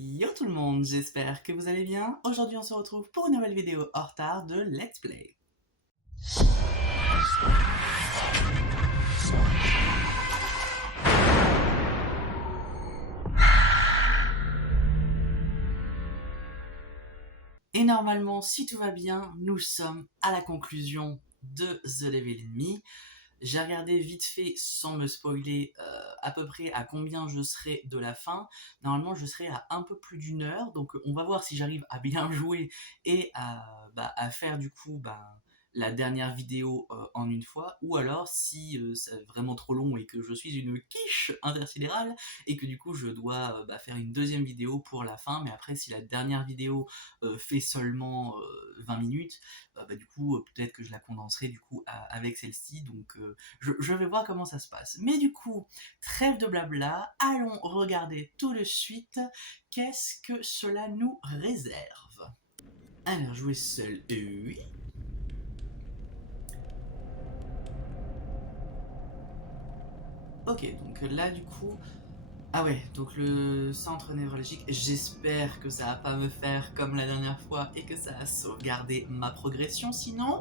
Yo tout le monde, j'espère que vous allez bien. Aujourd'hui on se retrouve pour une nouvelle vidéo en retard de Let's Play. Et normalement, si tout va bien, nous sommes à la conclusion de The Devil in Me. J'ai regardé vite fait, sans me spoiler, à peu près à combien je serai de la fin. Normalement, je serai à un peu plus d'1 heure, donc on va voir si j'arrive à bien jouer et à faire du coup la dernière vidéo en une fois, ou alors si c'est vraiment trop long et que je suis une quiche intersidérale et que du coup je dois faire une deuxième vidéo pour la fin. Mais après, si la dernière vidéo fait seulement 20 minutes, du coup peut-être que je la condenserai du coup avec celle-ci. Donc je vais voir comment ça se passe. Mais du coup, trêve de blabla, allons regarder tout de suite qu'est-ce que cela nous réserve. Alors, jouer seul, oui. Ok, donc là du coup... Ah ouais, donc le centre névralgique, j'espère que ça va pas me faire comme la dernière fois et que ça va sauvegarder ma progression, sinon...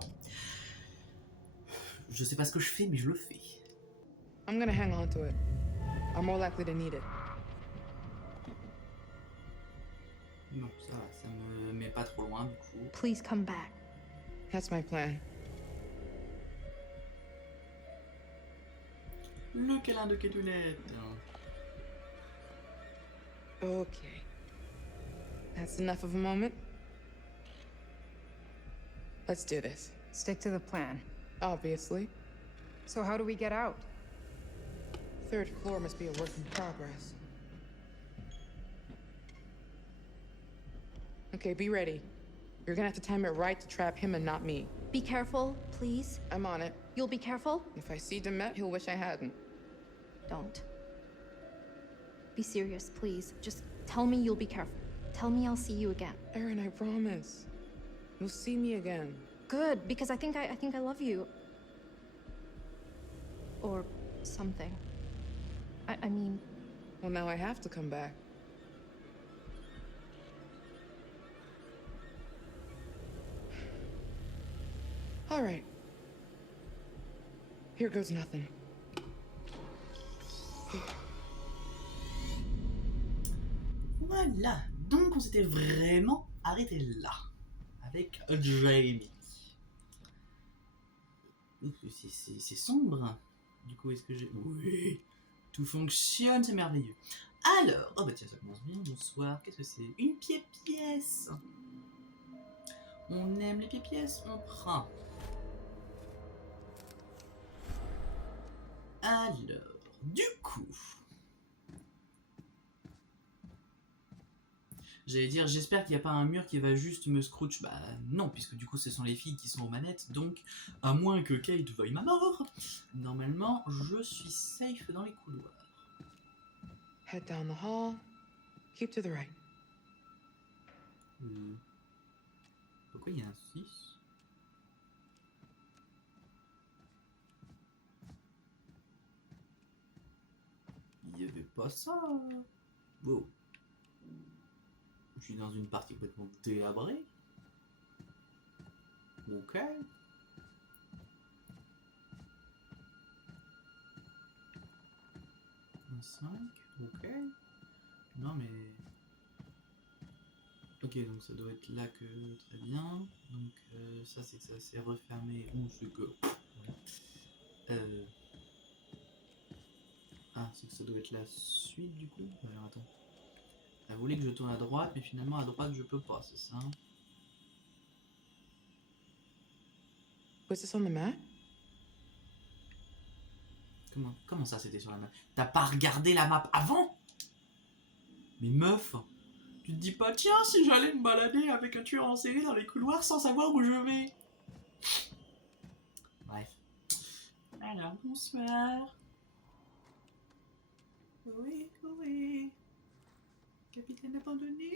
Je sais pas ce que je fais, mais je le fais. I'm gonna hang on to it. I'm more likely to need it. Non, ça va, ça me met pas trop loin du coup. Please come back. That's my plan. Le câlin de Kétoulette. Okay. That's enough of a moment. Let's do this. Stick to the plan. Obviously. So how do we get out? Third floor must be a work in progress. Okay, be ready. You're gonna have to time it right to trap him and not me. Be careful, please. I'm on it. You'll be careful? If I see Demet, he'll wish I hadn't. Don't. Be serious, please. Just tell me you'll be careful. Tell me I'll see you again. Erin, I promise. You'll see me again. Good, because I think I love you. Or something. I mean... Well, now I have to come back. All right. Here goes nothing. Voilà, donc on s'était vraiment arrêté là, avec Jamie. C'est sombre. Du coup, est-ce que j'ai... Oui, tout fonctionne, c'est merveilleux. Alors, oh bah tiens, ça commence bien, bonsoir, qu'est-ce que c'est? Une pièce. On aime les pièces, on prend. Alors, du coup... J'allais dire, j'espère qu'il n'y a pas un mur qui va juste me scrooge. Bah non, puisque du coup ce sont les filles qui sont aux manettes, donc à moins que Kate veuille ma mort, normalement je suis safe dans les couloirs. Head down the hall. Keep to the right. Pourquoi il y a un 6? Il n'y avait pas ça. Wow. Je suis dans une partie complètement délabrée. Ok. Un 5, ok. Non mais... Ok, donc ça doit être là que... Très bien. Donc ça c'est que ça s'est refermé. Ou c'est que... Ah, c'est que ça doit être la suite du coup. Alors attends. Elle voulait que je tourne à droite, mais finalement à droite je peux pas, c'est ça? Was this on the map? Comment ça c'était sur la map? T'as pas regardé la map avant? Mais meuf, tu te dis pas tiens si j'allais me balader avec un tueur en série dans les couloirs sans savoir où je vais? Bref. Alors bonsoir. Oui, oui. Capitaine abandonné.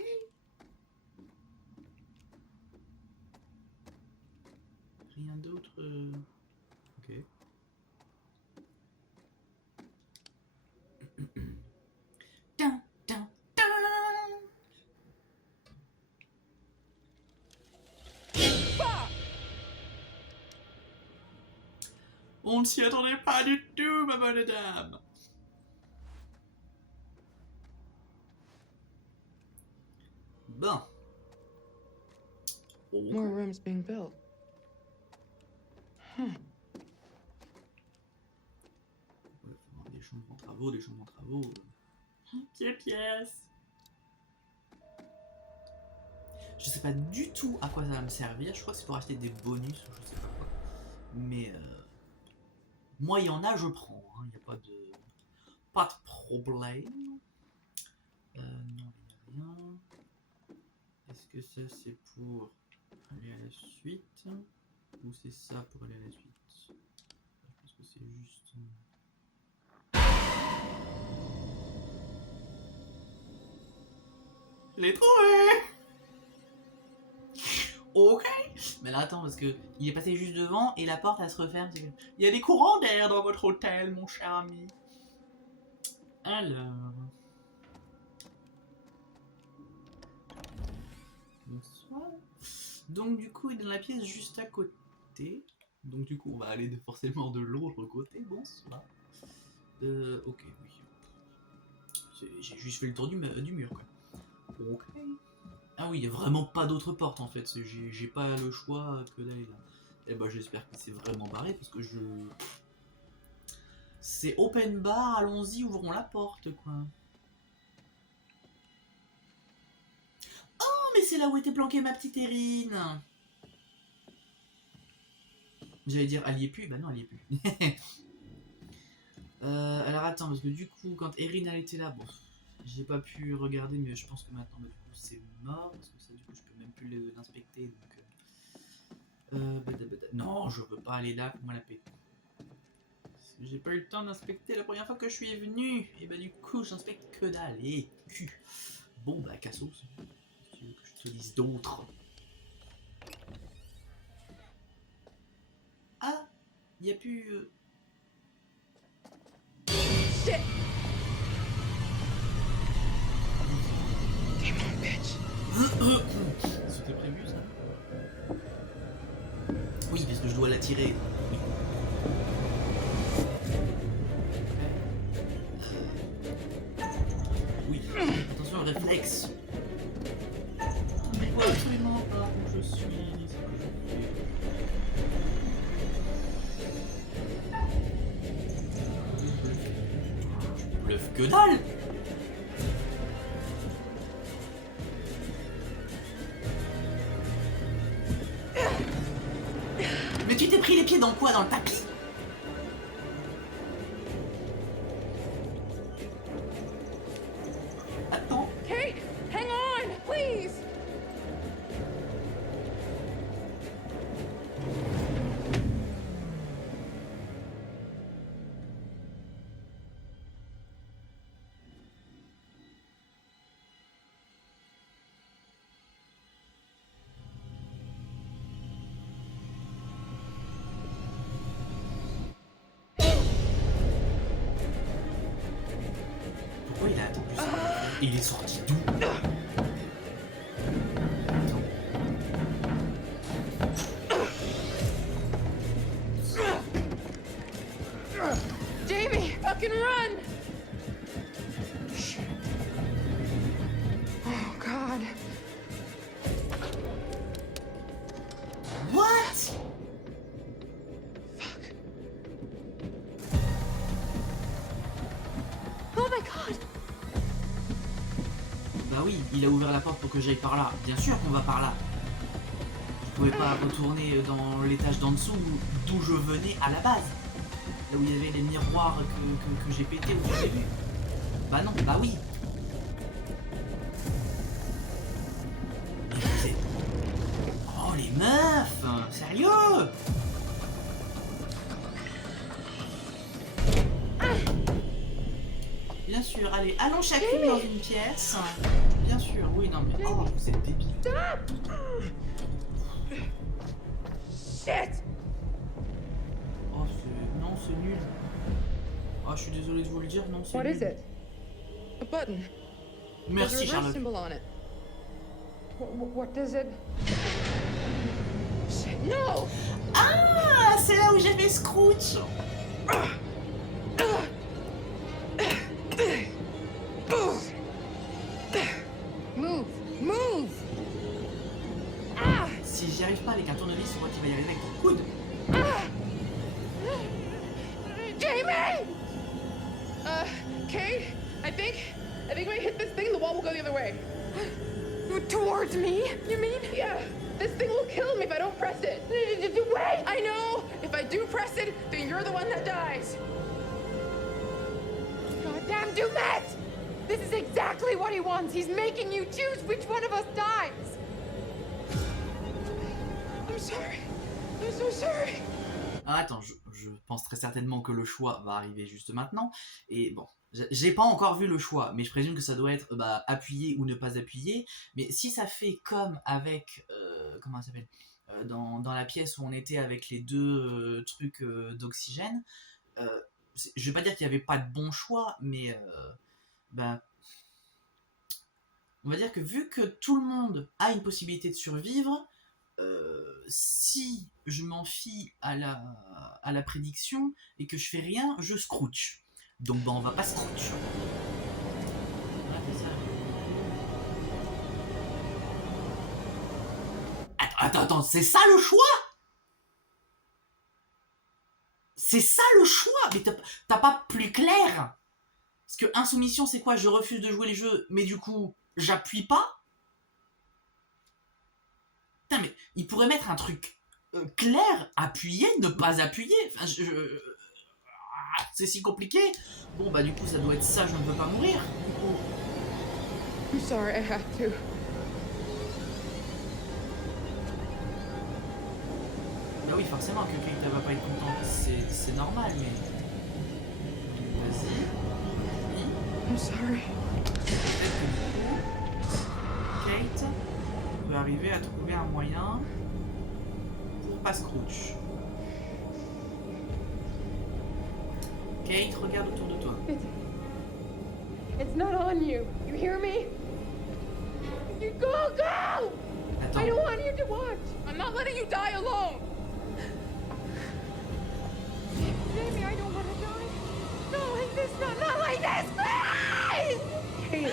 Rien d'autre. Ok. Tin, tin, tin. On ne s'y attendait pas du tout, ma bonne dame. Bon. Oh. More rooms being built. Huh. Des chambres en travaux, des chambres en travaux. Pièce. Je sais pas du tout à quoi ça va me servir. Je crois que c'est pour acheter des bonus ou je sais pas quoi. Mais moi, il y en a, je prends. Il n'y a pas de problème. Non, il n'y a rien. Est-ce que ça c'est pour aller à la suite ou c'est ça pour aller à la suite? Je pense que c'est juste. Je l'ai trouvé! Ok! Mais là, attends, parce que il est passé juste devant et la porte elle se referme. Il y a des courants d'air dans votre hôtel, mon cher ami. Alors. Bonsoir. Donc, du coup, il est dans la pièce juste à côté. Donc, du coup, on va aller forcément de l'autre côté. Bonsoir. Ok, oui. J'ai juste fait le tour du mur, quoi. Ok. Ah oui, il n'y a vraiment pas d'autre porte en fait. J'ai pas le choix que d'aller là. Et bah, j'espère que c'est vraiment barré parce que je. C'est open bar, allons-y, ouvrons la porte, quoi. Oh, mais c'est là où était planquée ma petite Erin. J'allais dire, elle y est plus? Bah non, elle y est plus. Alors attends, parce que du coup, quand Erin elle était là, bon, j'ai pas pu regarder, mais je pense que maintenant, bah, du coup, c'est mort, parce que ça, du coup, je peux même plus l'inspecter, donc... Non, je veux pas aller là, pour moi la paix. J'ai pas eu le temps d'inspecter la première fois que je suis venu, et bah du coup, j'inspecte que dalle, et cul. Bon, bah, Cassos, si tu veux que je te dise d'autres. Ah, y a plus... Shit! Come on, bitch. C'était prévu ça? Oui, parce que je dois la tirer. Oui. Attention, le réflexe. Oh, absolument pas où je suis. C'est que je fais. Bluff que dalle! Mais tu t'es pris les pieds dans quoi? Dans le tapis? Attends. Kate, hang on, please! Pourquoi il a attendu ça? Et il est sorti d'où? Jamie, fucking run! Oh, God. What? Oh my god! Bah oui, il a ouvert la porte pour que j'aille par là. Bien sûr qu'on va par là. Je pouvais pas retourner dans l'étage d'en dessous d'où je venais à la base. Là où il y avait les miroirs que j'ai pété au début. Bah non, bah oui. Oh les meufs! Sérieux? Bien sûr, allez, allons chacune dans une pièce. Bien sûr, oui, non mais... Oh, vous êtes débile. Shit! Oh, non, c'est nul. Oh, je suis désolé de vous le dire, non, c'est What nul. is it? A button. Merci, There's a reverse Charlotte. symbol on it. What does it? Shit, no! Ah, c'est là où j'ai fait Scrooge. Move! Move! Ah! Si j'y arrive pas avec un tournevis, c'est moi qui va y arriver avec ton coude. Jamie! Kate, I think when I hit this thing, the wall will go the other way. Towards me, you mean? Yeah. This thing will kill me if I don't press it. Wait! I know! If I do press it, then you're the one that dies. Goddamn Dumet! This is exactly what he wants. He's making you choose which one of us dies. I'm sorry. I'm so sorry. Ah, attends, je pense très certainement que le choix va arriver juste maintenant. Et bon, j'ai pas encore vu le choix, mais je présume que ça doit être appuyer ou ne pas appuyer. Mais si ça fait comme avec, comment ça s'appelle, dans la pièce où on était avec les deux trucs d'oxygène, je vais pas dire qu'il y avait pas de bon choix, mais on va dire que vu que tout le monde a une possibilité de survivre, si je m'en fie à la prédiction et que je fais rien, je scrooge. Donc on va pas scrooge. Attends, c'est ça le choix? C'est ça le choix? Mais t'as pas plus clair? Parce que insoumission, c'est quoi? Je refuse de jouer les jeux, mais du coup, j'appuie pas? Putain, mais il pourrait mettre un truc clair, appuyer, ne pas appuyer. Enfin, c'est si compliqué. Bon, bah du coup, ça doit être ça, je ne peux pas mourir. I'm sorry, I have to. Bah oui, forcément que Kate va pas être contente, c'est normal, mais... Vas-y. Oui. I'm sorry. Peut-être que du coup, Kate peut arriver à trouver un moyen pour pas Scrooge. Kate, regarde autour de toi. It's not on you. You hear me? You go! I Attends. don't want you to watch. I'm not letting you die alone. Jamie, I don't want to die. Not like this, not like this, please! Kate,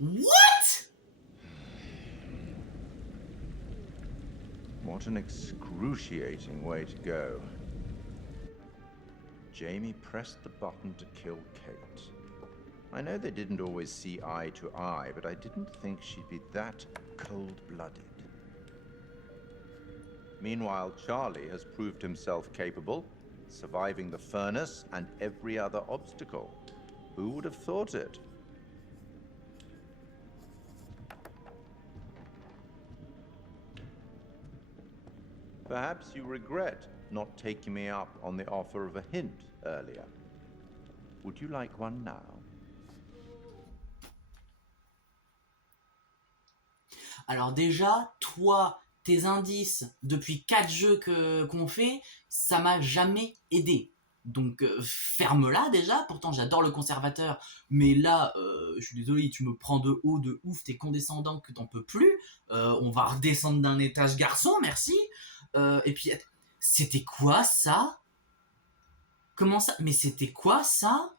What? What an excruciating way to go. Jamie pressed the button to kill Kate. I know they didn't always see eye to eye, but I didn't think she'd be that cold-blooded. Meanwhile, Charlie has proved himself capable, surviving the furnace and every other obstacle. Who would have thought it? Perhaps you regret not taking me up on the offer of a hint earlier. Would you like one now? Alors déjà, toi, tes indices depuis 4 jeux qu'on fait, ça m'a jamais aidé. Donc ferme-la déjà, pourtant j'adore le conservateur, mais là, je suis désolé, tu me prends de haut, de ouf, t'es condescendant que t'en peux plus, on va redescendre d'un étage garçon, merci. Et puis, c'était quoi ça? Comment ça? Mais c'était quoi ça?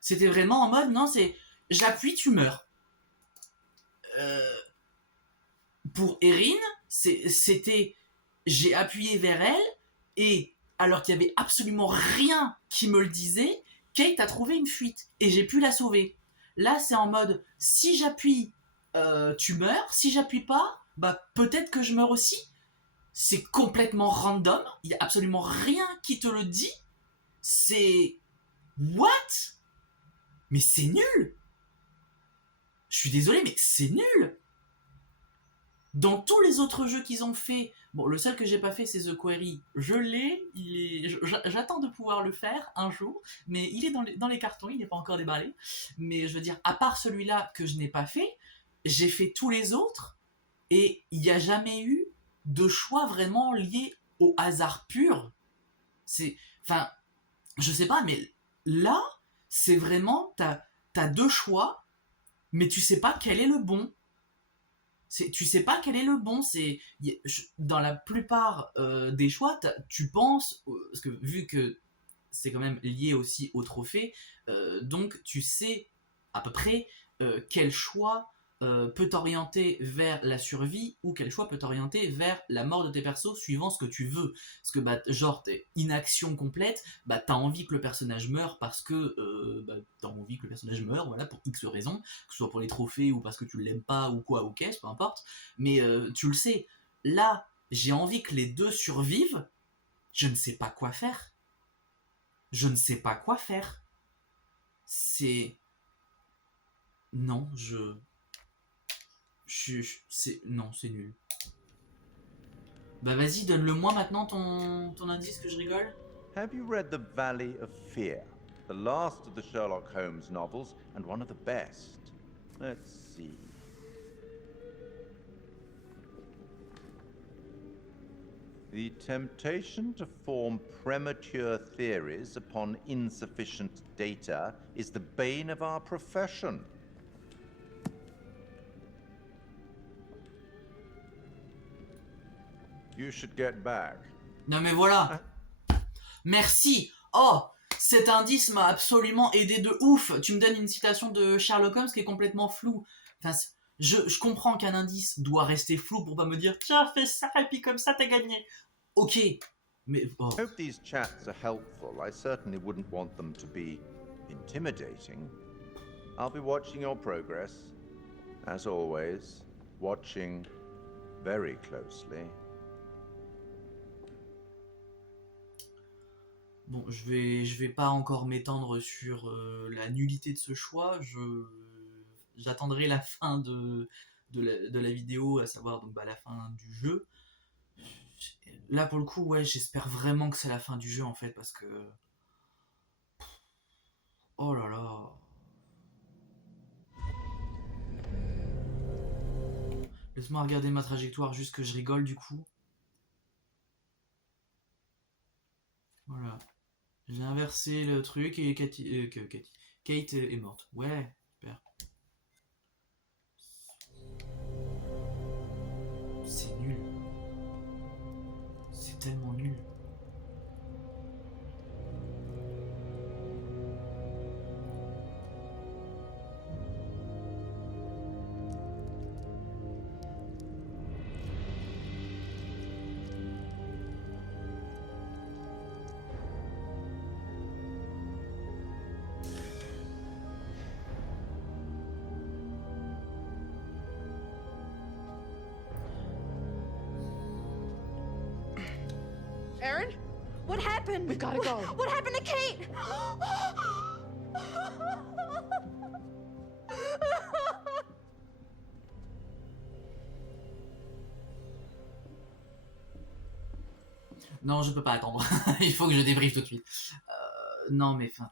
C'était vraiment en mode, non, c'est j'appuie, tu meurs. Pour Erin, c'était j'ai appuyé vers elle et alors qu'il y avait absolument rien qui me le disait, Kate a trouvé une fuite et j'ai pu la sauver. Là, c'est en mode si j'appuie, tu meurs. Si j'appuie pas, bah peut-être que je meurs aussi. C'est complètement random. Il y a absolument rien qui te le dit. C'est what? Mais c'est nul. Je suis désolé, mais c'est nul. Dans tous les autres jeux qu'ils ont fait, bon, le seul que j'ai pas fait, c'est The Quarry. Je l'ai, j'attends de pouvoir le faire un jour, mais il est dans les cartons, il n'est pas encore déballé. Mais je veux dire, à part celui-là que je n'ai pas fait, j'ai fait tous les autres, et il n'y a jamais eu de choix vraiment lié au hasard pur. Enfin, je sais pas, mais là, c'est vraiment, t'as deux choix, mais tu sais pas quel est le bon. Tu sais pas quel est le bon. Dans la plupart des choix, tu penses, parce que vu que c'est quand même lié aussi au trophée, donc tu sais à peu près quel choix peut t'orienter vers la survie ou quel choix peut t'orienter vers la mort de tes persos suivant ce que tu veux. Parce que bah, genre t'es inaction complète, bah t'as envie que le personnage meure parce que bah, t'as envie que le personnage meure, voilà, pour X raisons, que ce soit pour les trophées ou parce que tu l'aimes pas ou quoi ou qu'est-ce, peu importe. Mais tu le sais, là j'ai envie que les deux survivent, je ne sais pas quoi faire. Je ne sais pas quoi faire. C'est... Non, non, c'est nul. Bah vas-y, donne-le-moi maintenant ton indice que je rigole. Have you read The Valley of Fear? The last of the Sherlock Holmes novels, and one of the best. Let's see. The temptation to form premature theories upon insufficient data is the bane of our profession. You should get back. Non mais voilà. Merci. Oh, cet indice m'a absolument aidé de ouf. Tu me donnes une citation de Sherlock Holmes qui est complètement floue. Enfin, je comprends qu'un indice doit rester flou pour pas me dire tiens, fais ça et puis comme ça t'as gagné. Ok, mais... Oh. I hope these chats are helpful. I certainly wouldn't want them to be intimidating. I'll be watching your progress. As always, watching very closely. Bon, je vais pas encore m'étendre sur la nullité de ce choix. J'attendrai la fin de la vidéo, à savoir donc bah, la fin du jeu. Là pour le coup, ouais, j'espère vraiment que c'est la fin du jeu en fait, parce que... Oh là là. Laisse-moi regarder ma trajectoire, juste que je rigole du coup. Voilà. J'ai inversé le truc et Kate est morte. Ouais, super. C'est nul. C'est tellement nul. Aaron? What happened? We've gotta go. What happened to Kate? Non, je peux pas attendre. Il faut que je débriefe tout de suite. Non, mais enfin...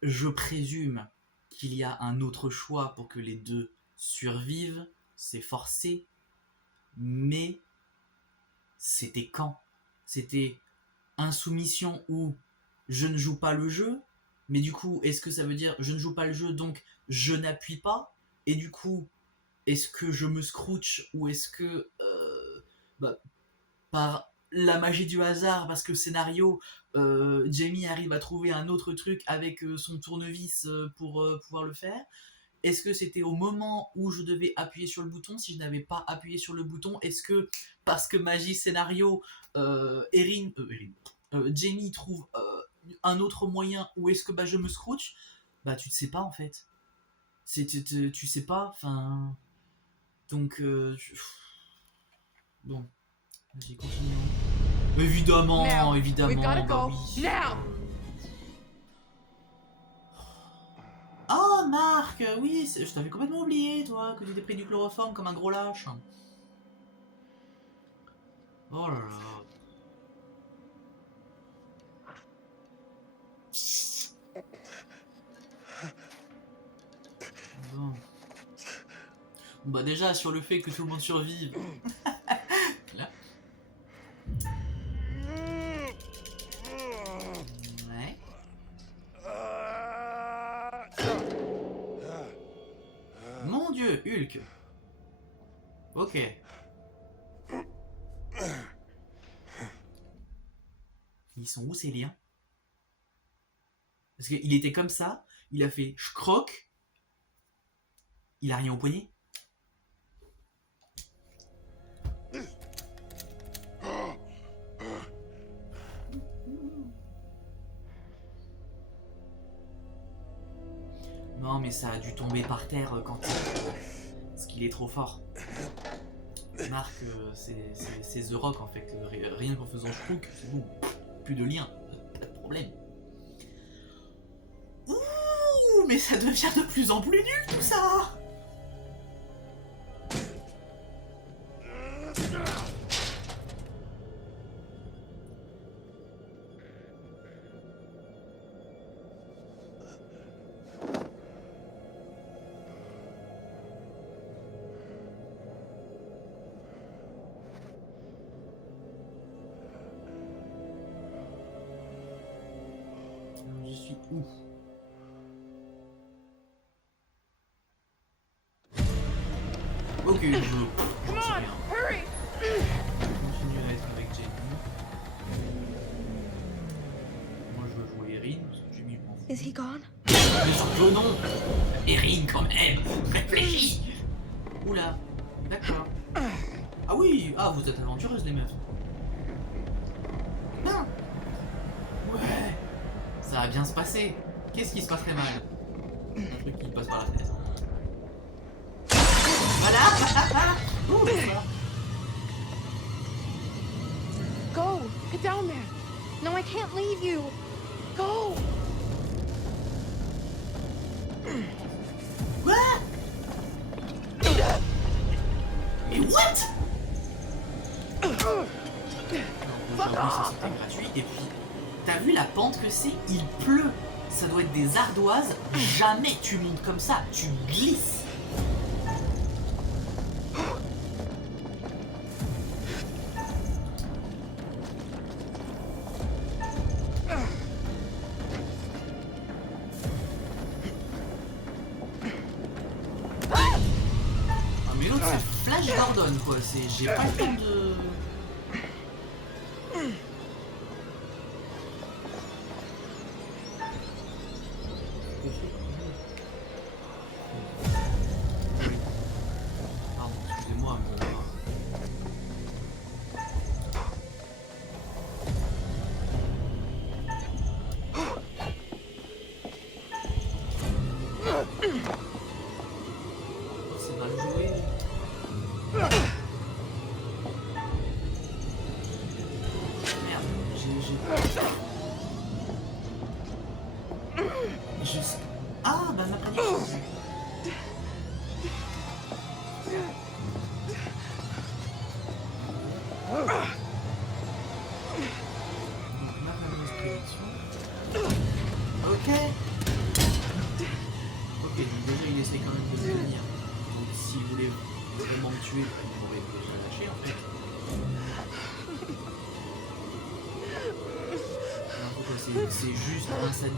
Je présume qu'il y a un autre choix pour que les deux survivent. C'est forcé. Mais... C'était quand? C'était insoumission ou je ne joue pas le jeu, mais du coup, est-ce que ça veut dire je ne joue pas le jeu, donc je n'appuie pas? Et du coup, est-ce que je me scrooche ou est-ce que par la magie du hasard, parce que scénario, Jamie arrive à trouver un autre truc avec son tournevis pour pouvoir le faire? Est-ce que c'était au moment où je devais appuyer sur le bouton? Si je n'avais pas appuyé sur le bouton, est-ce que parce que magie scénario, Jamie trouve un autre moyen, ou est-ce que bah, je me scrooche? Bah tu ne sais pas en fait. Tu sais pas, enfin... Donc... Bon, vas-y, continuons. Évidemment, Now, évidemment. we've gotta bah go. oui. Now! Oh Marc, oui, je t'avais complètement oublié, toi, que tu t'étais pris du chloroforme comme un gros lâche. Oh là là. Bon. Bah déjà, sur le fait que tout le monde survive. Là. Hulk. Ok. Ils sont où ces liens? Parce qu'il était comme ça, il a fait je croque, il a rien au poignet. Non mais ça a dû tomber par terre quand parce qu'il est trop fort. Marc, c'est The Rock en fait. Rien qu'en faisant je croque, c'est bon. Plus de lien, pas de problème. Ouh, mais ça devient de plus en plus nul tout ça. Je suis où? Ok, je veux. Come on, hurry! Continue à être avec Jamie. Moi je veux jouer Erin, parce que Jamie m'en fout. Is he gone? Mais surtout non! Erin quand même! Réfléchis! Oula, d'accord. Ah oui! Ah, vous êtes aventureuses les meufs. Non! Ouais! Ça va bien se passer. Qu'est-ce qui se passerait mal? Un truc qui passe par la fenêtre. Voilà. Ouh, ça. Go! Get down there! No, I can't leave you. Go! Quoi? Mais what? Non, déjà, oui, ça c'était gratuit. Et puis, t'as vu la pente que c'est? Il pleut. Ça doit être des ardoises. Jamais tu montes comme ça. Tu glisses. Ah mais l'autre c'est Flash Gordon quoi. J'ai pas le temps de... Pardon, excusez-moi, mais... C'est mal joué. Merde, j'ai... Ah, bah ma panique. Donc ma fameuse prédiction. Ok. Ok, donc déjà il essaie quand même de venir. Donc s'il voulait vraiment me tuer, il m'aurait déjà lâché en fait. Non, quoi, c'est juste insane.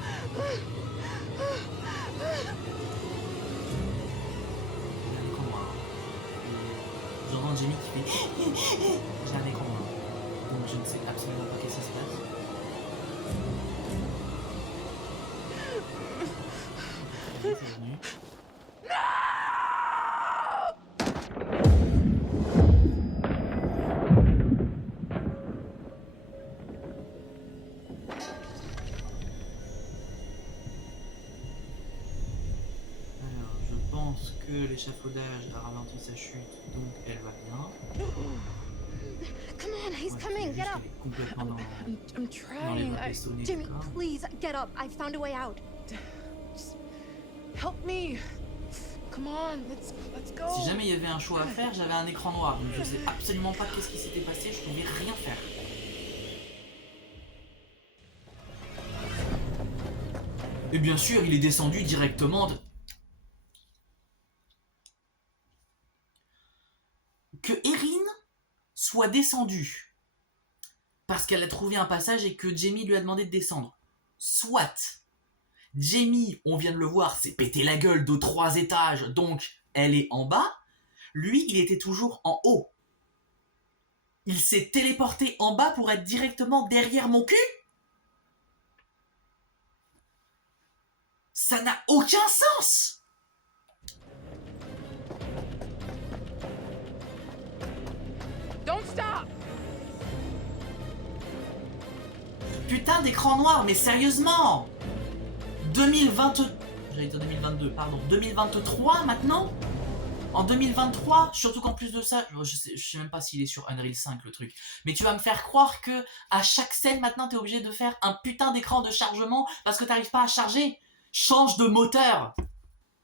J'ai un écran noir. J'entends Jamie qui fait j'ai un écran noir. Donc je ne sais absolument pas qu'est-ce qui se passe. C'est revenu. Alors, je pense que l'échafaudage a ralenti sa chute, donc elle va bien. Come on, he's Ouais, coming. juste Get up. qu'elle est complètement dans I'm les trying. vapes sonnés du Jimmy, corps. please get up. I found a way out. Just help me. Come on, let's go. Si jamais il y avait un choix à faire, j'avais un écran noir, donc je sais absolument pas qu'est-ce qui s'était passé, je pouvais rien faire. Et bien sûr, il est descendu directement de... Que Erin soit descendue parce qu'elle a trouvé un passage et que Jamie lui a demandé de descendre. Soit. Jamie, on vient de le voir, s'est pété la gueule de 3 étages, donc elle est en bas, lui, il était toujours en haut. Il s'est téléporté en bas pour être directement derrière mon cul? Ça n'a aucun sens! Don't stop! Putain d'écran noir, mais sérieusement! 2020... J'allais dire 2022, pardon. 2023 maintenant? En 2023, surtout qu'en plus de ça, je sais même pas s'il est sur Unreal 5 le truc, mais tu vas me faire croire que à chaque scène maintenant t'es obligé de faire un putain d'écran de chargement parce que t'arrives pas à charger. Change de moteur!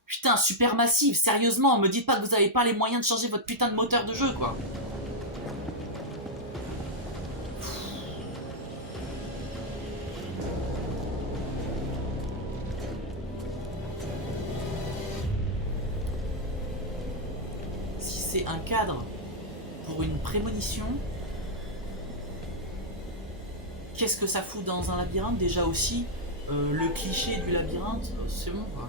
Putain, Supermassive, sérieusement, me dites pas que vous avez pas les moyens de changer votre putain de moteur de jeu, quoi. Si c'est un cadre pour une prémonition, qu'est-ce que ça fout dans un labyrinthe? Déjà aussi, le cliché du labyrinthe, c'est bon, quoi.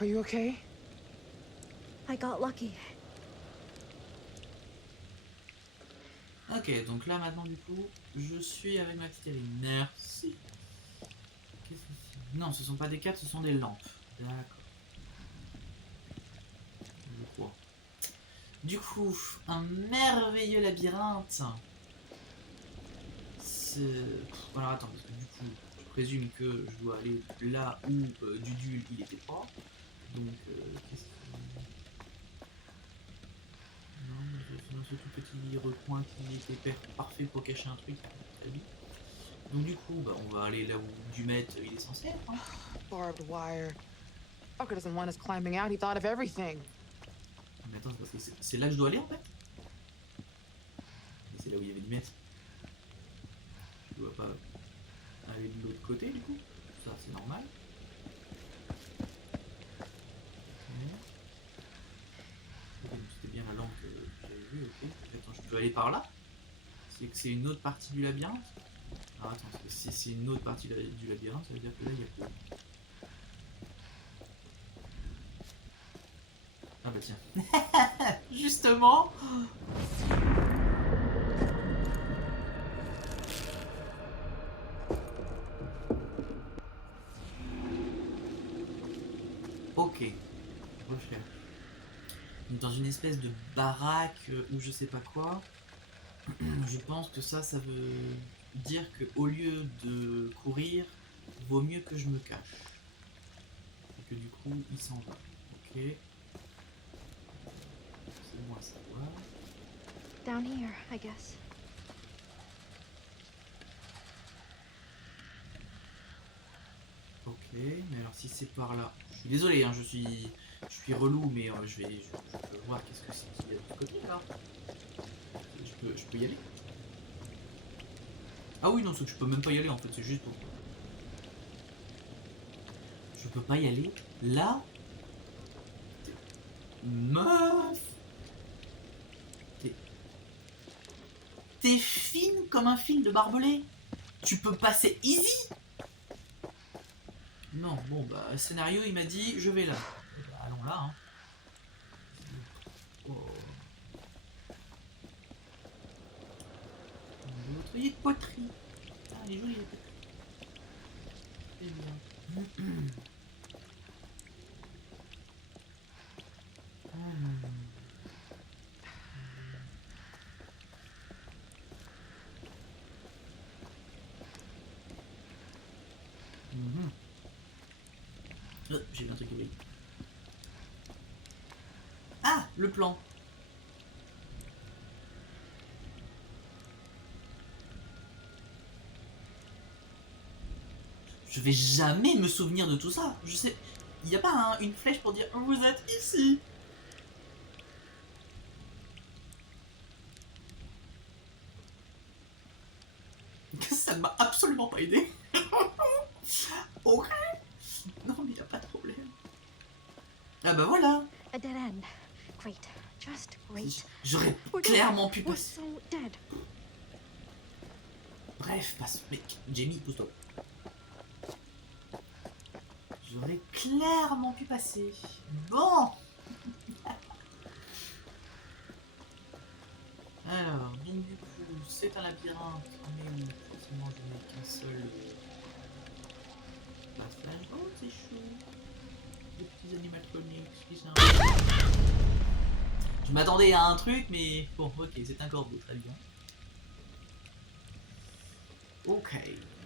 Are you okay? I got lucky. Ok, donc là maintenant du coup, je suis avec ma petite Eline. Merci. Qu'est-ce que c'est? Non, ce sont pas des cadres, ce sont des lampes. D'accord. Je crois. Du coup, un merveilleux labyrinthe. Alors attends, parce que du coup, je présume que je dois aller là où Dudul il était pas. Donc, qu'est-ce que... Non, c'est dans ce tout petit recoin qui était parfait pour cacher un truc. Donc du coup, bah, on va aller là où Dumet il est censé être. Hein. Barbed wire. Fucker doesn't want us climbing out. He thought of everything. Mais attends, parce que c'est là que je dois aller en fait. Et c'est là où il y avait Dumet. Je dois pas aller de l'autre côté du coup. Ça c'est normal. C'était bien la lampe que j'avais vue, ok. Attends, je peux aller par là? C'est que c'est une autre partie du labyrinthe? Alors attends, parce que si c'est une autre partie du labyrinthe, ça veut dire que là il y a quoi? Ah bah tiens. Justement. Ok. Recherche. Dans une espèce de baraque ou je sais pas quoi. Je pense que ça veut dire que au lieu de courir, vaut mieux que je me cache. Et que du coup, il s'en va. Ok. C'est bon à savoir. Down here, I guess. Ok, mais alors si c'est par là, je suis désolé, hein, je suis relou, mais je peux voir qu'est-ce que c'est qu'il y a de l'autre côté là. Je peux y aller. Ah oui, non, c'est que je peux même pas y aller en fait, c'est juste pour... Je peux pas y aller là. Meuf, t'es fine comme un fil de barbelé. Tu peux passer easy. Non, bon bah, scénario il m'a dit je vais là. Bah, allons là, hein. Oh. L'autre, il est de poterie. Ah, il est joli, la poterie. C'est bien. J'ai vu un truc qui brille. Ah, le plan. Je vais jamais me souvenir de tout ça. Je sais. Il n'y a pas une flèche pour dire vous êtes ici. Ça ne m'a absolument pas aidé. Ok. Non, mais il n'y a pas de problème. Ah bah voilà. A dead end. Great. Just great. J'aurais We're dead. clairement pu We're passer. so dead. Bref, passe. Mec, Jamie, pousse-toi. J'aurais clairement pu passer. Bon. Alors, donc du coup, c'est un labyrinthe. Mais forcément, je n'ai qu'un seul passage. Oh, c'est chaud. Des petits animatroniques qui sont... Je m'attendais à un truc, mais bon, ok, c'est un corbeau, très bien. Ok,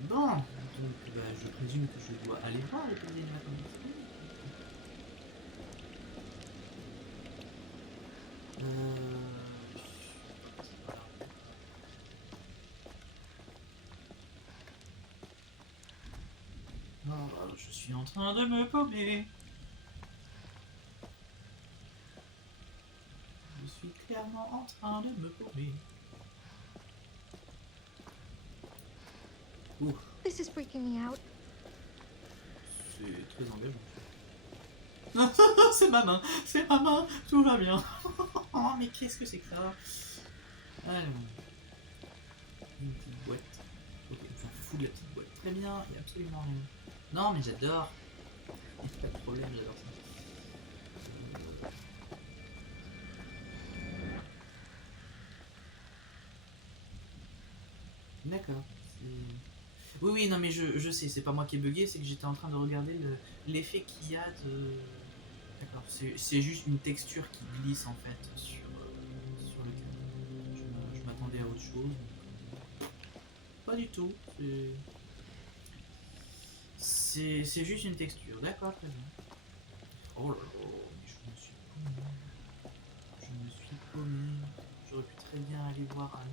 bon, donc bah, je présume que je dois aller voir les petits animatroniques. Oh, je suis en train de me paumer. Je suis clairement en train de me paumer. Ouh, This is freaking me out. c'est très engageant. C'est ma main, tout va bien. Oh, mais qu'est-ce que c'est que ça? Alors, une petite boîte. Ok, on s'en fout de la petite boîte. Très bien, il n'y a absolument rien. Non, mais j'adore. Pas de problème, j'adore ça. D'accord. Oui, oui, non, mais je sais, c'est pas moi qui ai bugué, c'est que j'étais en train de regarder l'effet qu'il y a de... D'accord, c'est juste une texture qui glisse en fait sur le cadre. Je m'attendais à autre chose. Pas du tout. C'est juste une texture. D'accord, très bien. Oh là là, mais je me suis paumé. Je me suis paumé. J'aurais pu très bien aller voir un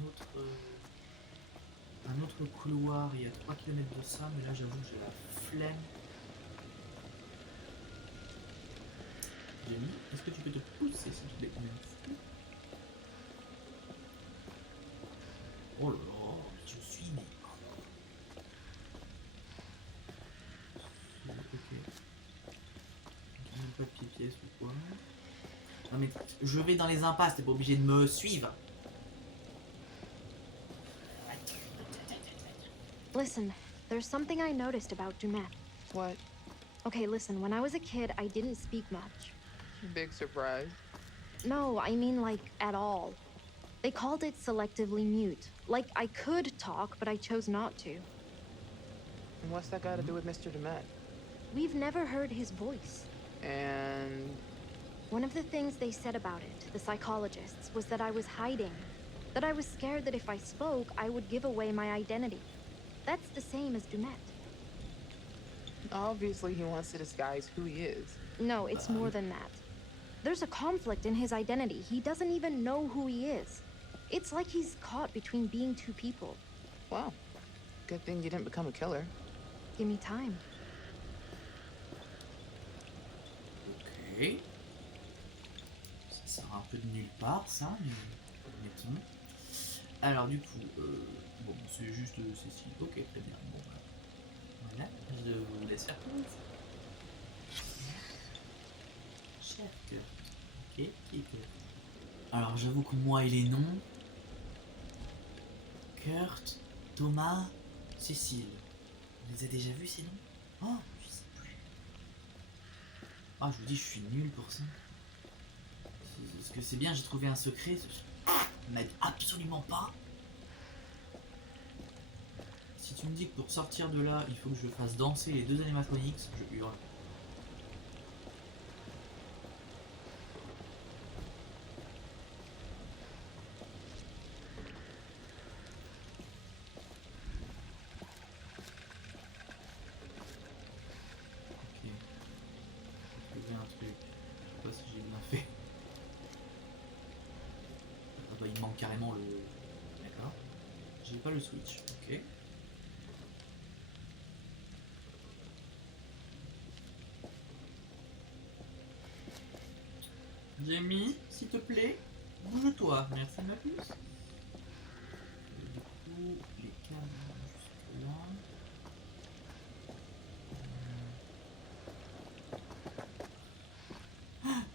autre couloir il y a 3 km de ça, mais là j'avoue que j'ai la flemme. Jamie, est-ce que tu peux te pousser s'il te plaît? Merci. Oh là là, je suis né. Ok. Même pas de pièce ou quoi. Non mais je vais dans les impasses, t'es pas obligé de me suivre. Listen, there's something I noticed about Dumet. What? Okay, listen, when I was a kid, I didn't speak much. Big surprise. No, I mean like at all. They called it selectively mute. Like I could talk, but I chose not to. And what's that got to do with Mr. Demet? We've never heard his voice. And One of the things they said about it, the psychologists, was that I was hiding. That I was scared that if I spoke, I would give away my identity. That's the same as Dumet. obviously he wants to disguise who he is. No, it's more than that. There's a conflict in his identity. He doesn't even know who he is. It's like he's caught between being two people. Wow. Good thing you didn't become a killer. Give me time. Ok. Ça sort un peu de nulle part, ça, mais admettons. Alors, du coup, bon, c'est juste Cécile. Ok, très bien. Bon, bah, voilà, je vous laisse faire tout. Cher Kurt. Ok, qui est Kurt? Alors, j'avoue que moi et les noms. Kurt, Thomas, Cécile. On les a déjà vus ces noms? Oh, je sais plus. Ah, je vous dis, je suis nul pour ça. Parce que c'est bien, j'ai trouvé un secret. M'aide absolument pas. Si tu me dis que pour sortir de là, il faut que je fasse danser les deux animatronics, je hurle. Ok. J'ai trouvé un truc. Je sais pas si j'ai bien fait. Ah bah il manque carrément le... D'accord. J'ai pas le switch. Ok. Jamie, s'il te plaît, bouge-toi. Merci ma puce. Du coup, les câbles juste là.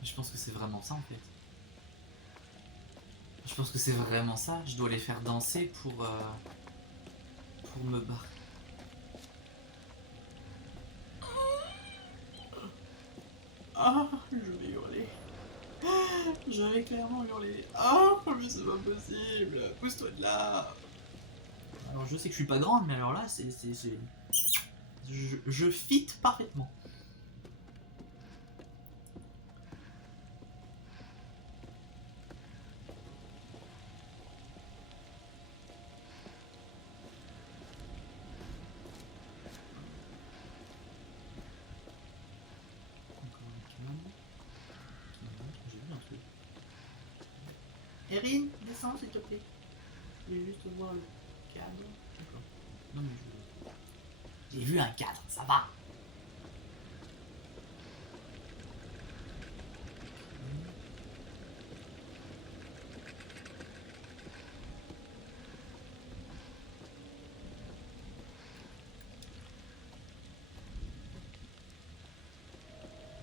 Je pense que c'est vraiment ça en fait. Je pense que c'est vraiment ça. Je dois les faire danser pour me barrer. Ah, je vais hurler. Je vais clairement hurler. Ah, mais c'est pas possible. Pousse-toi de là. Alors je sais que je suis pas grande, mais alors là, je fit parfaitement. Erin, descends s'il te plaît. Je vais juste voir le cadre. D'accord. Non mais j'ai vu un cadre, ça va.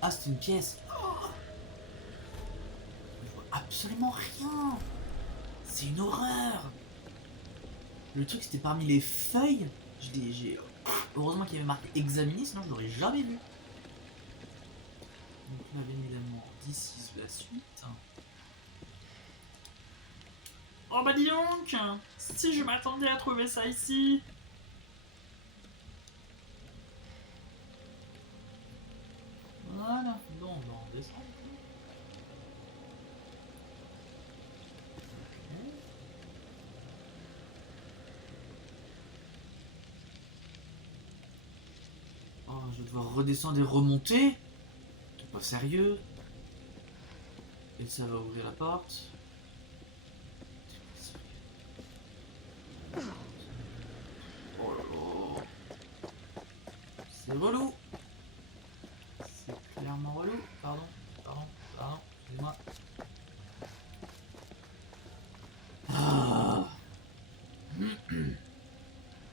Ah, c'est une pièce. Oh, je vois absolument rien. C'est une horreur. Le truc c'était parmi les feuilles. Heureusement qu'il y avait marqué examiner, sinon je l'aurais jamais vu. Donc là bien évidemment d'ici la suite. Oh bah dis donc. Si je m'attendais à trouver ça ici. Voilà, bon, on va en descendre. Oh, je vais devoir redescendre et remonter. T'es pas sérieux? Et ça va ouvrir la porte. Oh là là. C'est relou. C'est clairement relou. Pardon, excusez-moi. Ah.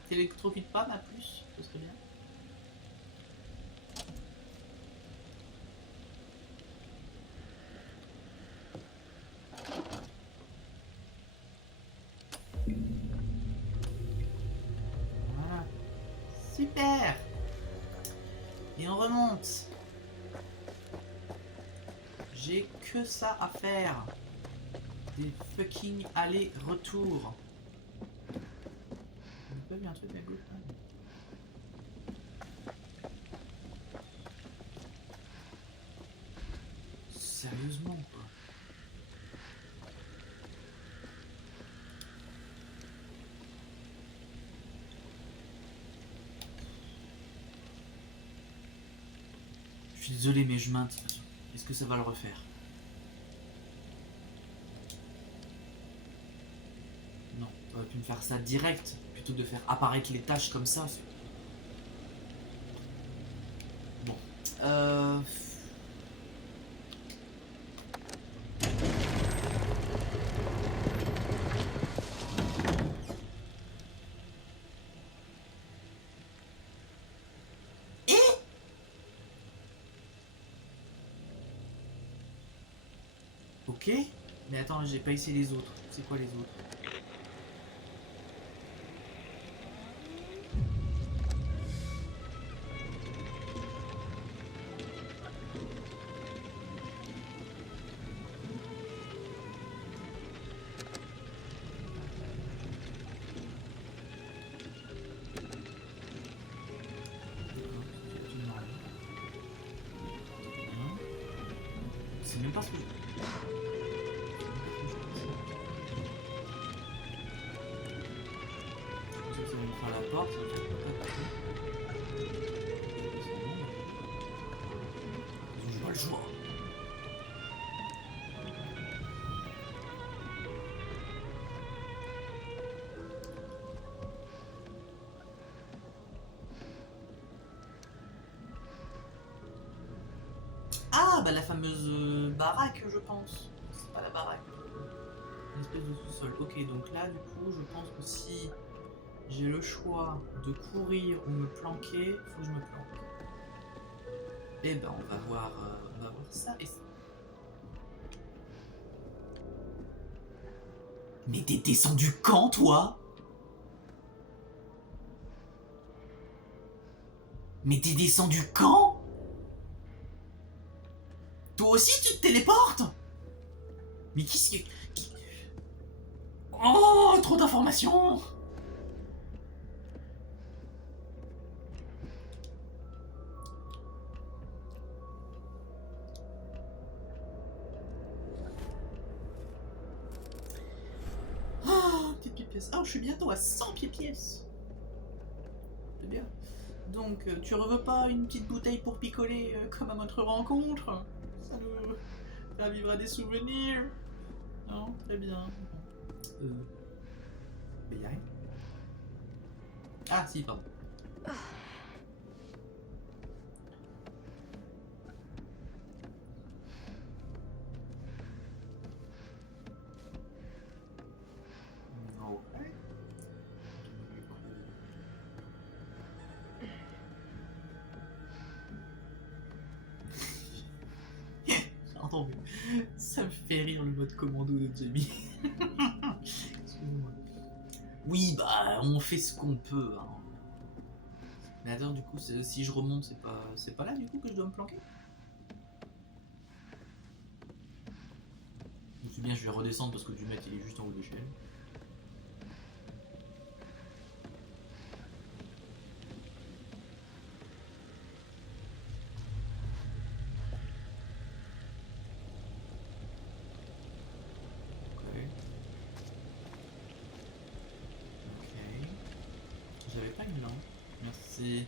T'électrocute pas ma puce, ce serait bien. Voilà. Super. Et on remonte. J'ai que ça à faire. Des fucking allers-retours. On a pas vu un truc à gauche là? Sérieusement quoi. Je suis désolé mais je maintiens. Est-ce que ça va le refaire? Non, t'aurais pu me faire ça direct plutôt que de faire apparaître les tâches comme ça. Bon. Ok, mais attends, j'ai pas essayé les autres. C'est quoi les autres? C'est même pas ce que je... Ça va me faire la porte, ça va faire pas passer. Je vois le choix. Ah bah la fameuse baraque, je pense. C'est pas la baraque. Une espèce de sous-sol. Ok, donc là, du coup, je pense que si j'ai le choix de courir ou me planquer, faut que je me planque. Et ben, on va voir ça et ça. Mais t'es descendu quand, toi? Mais t'es descendu quand? Toi aussi, tu te téléportes? Mais qui... Oh, trop d'informations! Oh, petite pièce. Oh, je suis bientôt à 100 pièces. C'est bien. Donc, tu reveux pas une petite bouteille pour picoler comme à notre rencontre? Ça nous ravivera des souvenirs. Non, très bien. Mais y'a rien. Ah, si, pardon. Ok. Pardon, mais ça me fait rire le mode commando de Jamie. Excusez-moi. Oui, bah, on fait ce qu'on peut. Hein. Mais attends, du coup, si je remonte, c'est pas là, du coup, que je dois me planquer? C'est bien, je vais redescendre parce que du mètre, il est juste en haut de l'échelle. J'avais pas une lampe. Merci.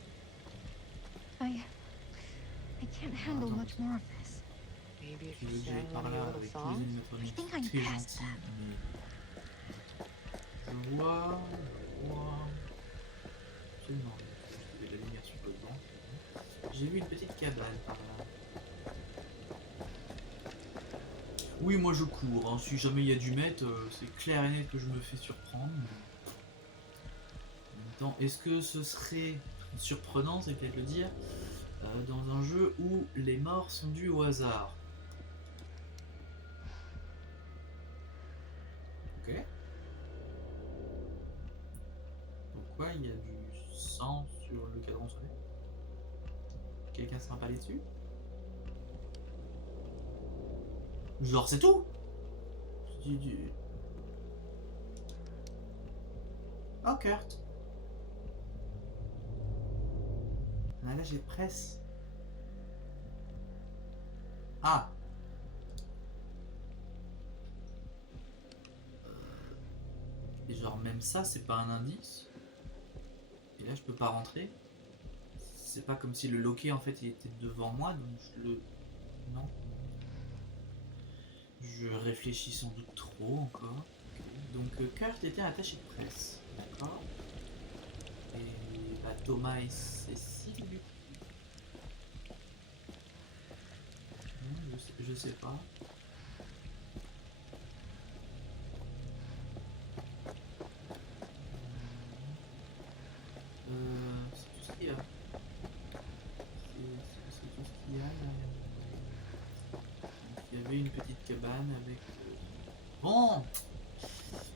I can't handle much more of this. Maybe if Tu you veux que j'aille sang par one of your là little avec tous les songs? animatroniques I think I'm très past gentils, mais... Je vois... Absolument. Il y a de la lumière sur le banc. J'ai vu une petite cabane par là. Oui, moi je cours. Hein. Si jamais il y a du mètre, c'est clair et net que je me fais surprendre. Mais... En même temps, est-ce que ce serait surprenant, c'est peut-être le dire, dans un jeu où les morts sont dus au hasard? Ok. Pourquoi il y a du sang sur le cadran solaire? Quelqu'un s'est empalé dessus? Genre c'est tout? Oh Kurt. Ah, là j'ai presse. Ah. Et genre même ça c'est pas un indice. Et là je peux pas rentrer. C'est pas comme si le loquet en fait il était devant moi donc je le... Non. Je réfléchis sans doute trop encore. Donc Kurt était attaché de presse. D'accord. Et bah, Thomas et Cécile du coup. Non, je sais pas. C'est tout ce qu'il y a. C'est tout ce qu'il y a là. Donc, il y avait une petite cabane avec... Bon,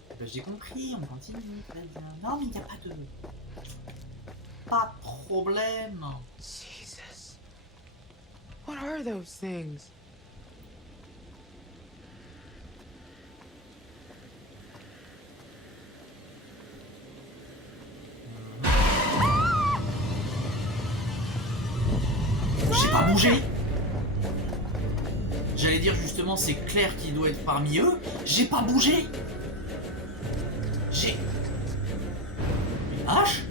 bah, j'ai compris, on continue, très bien. Non mais il n'y a pas de... Pas de problème. Jesus. What are those things? J'ai pas bougé. J'allais dire justement c'est clair qu'il doit être parmi eux. J'ai pas bougé. J'ai... Une hache?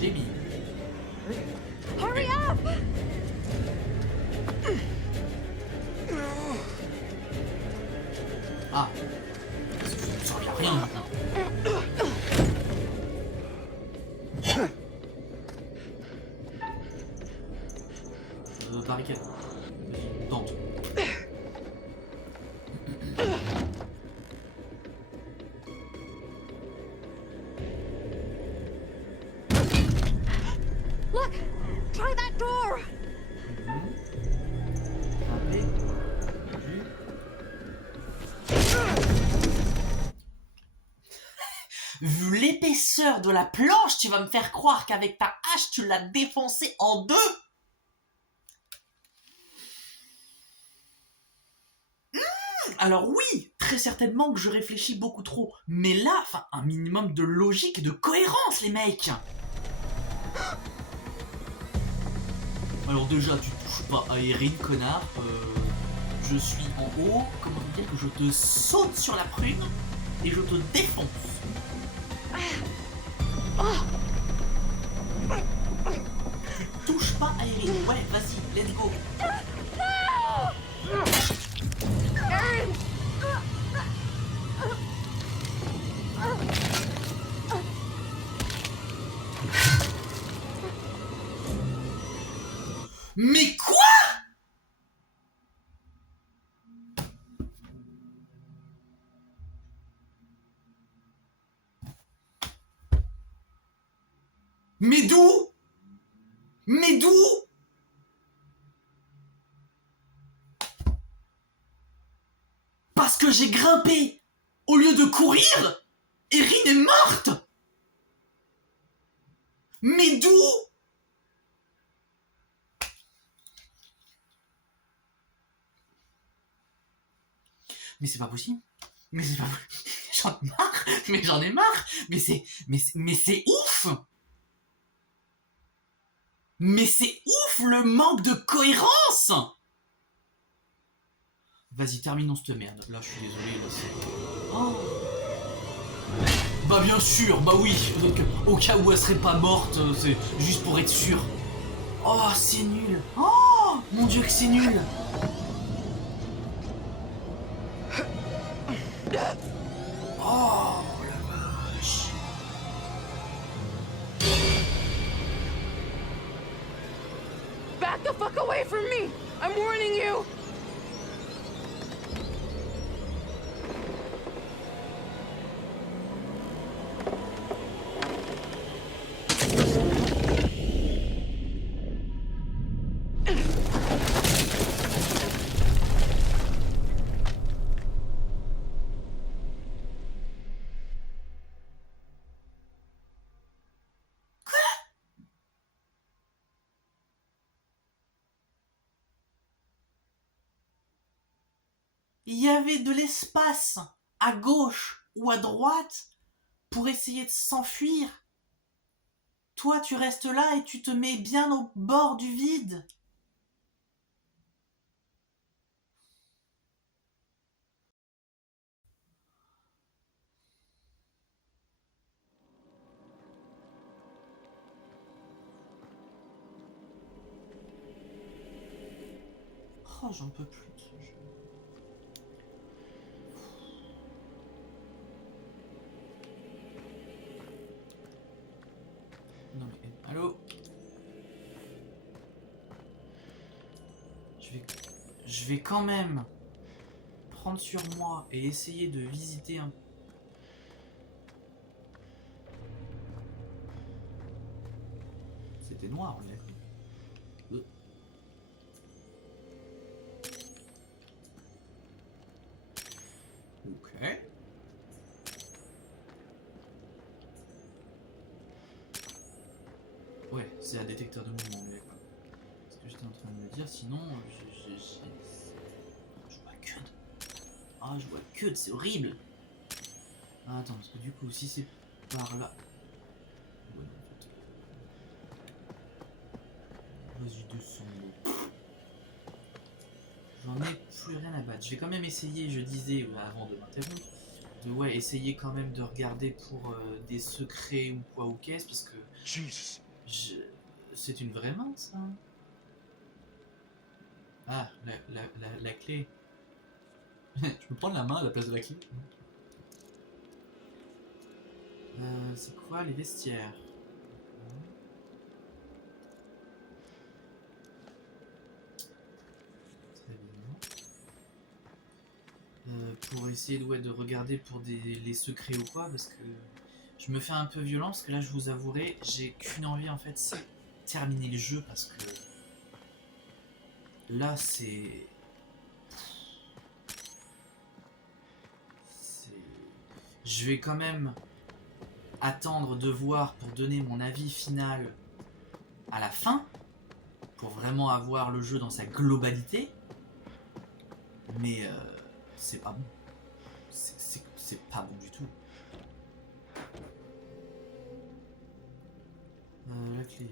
Jamie. Hurry up! Ah. Ça y a rien du coup. Barricade. Vas-y, tente. Look! Try that door! Grimper. Vu l'épaisseur de la planche, tu vas me faire croire qu'avec ta hache, tu l'as défoncé en deux. Alors oui, très certainement que je réfléchis beaucoup trop. Mais là, enfin, un minimum de logique et de cohérence, les mecs. Alors déjà, tu touches pas à Erin, connard. Je suis en haut, comment dire que je te saute sur la prune et je te défonce. Tu touches pas à Erin. Ouais, vas-y, let's go. Erin! Mais quoi? Mais d'où? Mais d'où? Parce que j'ai grimpé au lieu de courir, Erin est morte. Mais d'où? Mais c'est pas possible. Mais c'est pas possible. J'en ai marre. Mais j'en ai marre. Mais c'est ouf. Mais c'est ouf le manque de cohérence. Vas-y, terminons cette merde. Là, je suis désolé. Là, c'est... Oh. Bah bien sûr, bah oui. Au cas où elle serait pas morte, c'est juste pour être sûr. Oh, c'est nul. Oh, mon Dieu que c'est nul. Oh la vache. Back the fuck away from me! I'm warning you! Il y avait de l'espace à gauche ou à droite pour essayer de s'enfuir. Toi, tu restes là et tu te mets bien au bord du vide. Oh, j'en peux plus de ce jeu. Non mais, allô? Je vais quand même prendre sur moi et essayer de visiter un... C'était noir, on est d'accord. Ok. Ouais, c'est un détecteur de mouvement, on est d'accord. C'est ce que j'étais en train de me dire, sinon... Je vois que de... Ah, je vois que de... C'est horrible. Ah, attends, parce que du coup, si c'est par là... Ouais, non, en fait... Vas-y, descends. J'en ai plus rien à battre. Je vais quand même essayer, je disais avant de m'interrompre, de ouais, essayer quand même de regarder pour des secrets ou quoi ou qu'est-ce, parce que... Jesus. C'est une vraie main, ça. Ah, la clé. Je peux prendre la main à la place de la clé. C'est quoi les vestiaires? Très bien. Pour essayer de regarder pour les secrets ou quoi, parce que je me fais un peu violent, parce que là je vous avouerai, j'ai qu'une envie en fait, c'est terminer le jeu parce que là je vais quand même attendre de voir pour donner mon avis final à la fin, pour vraiment avoir le jeu dans sa globalité. Mais c'est pas bon. C'est pas bon du tout. La clé.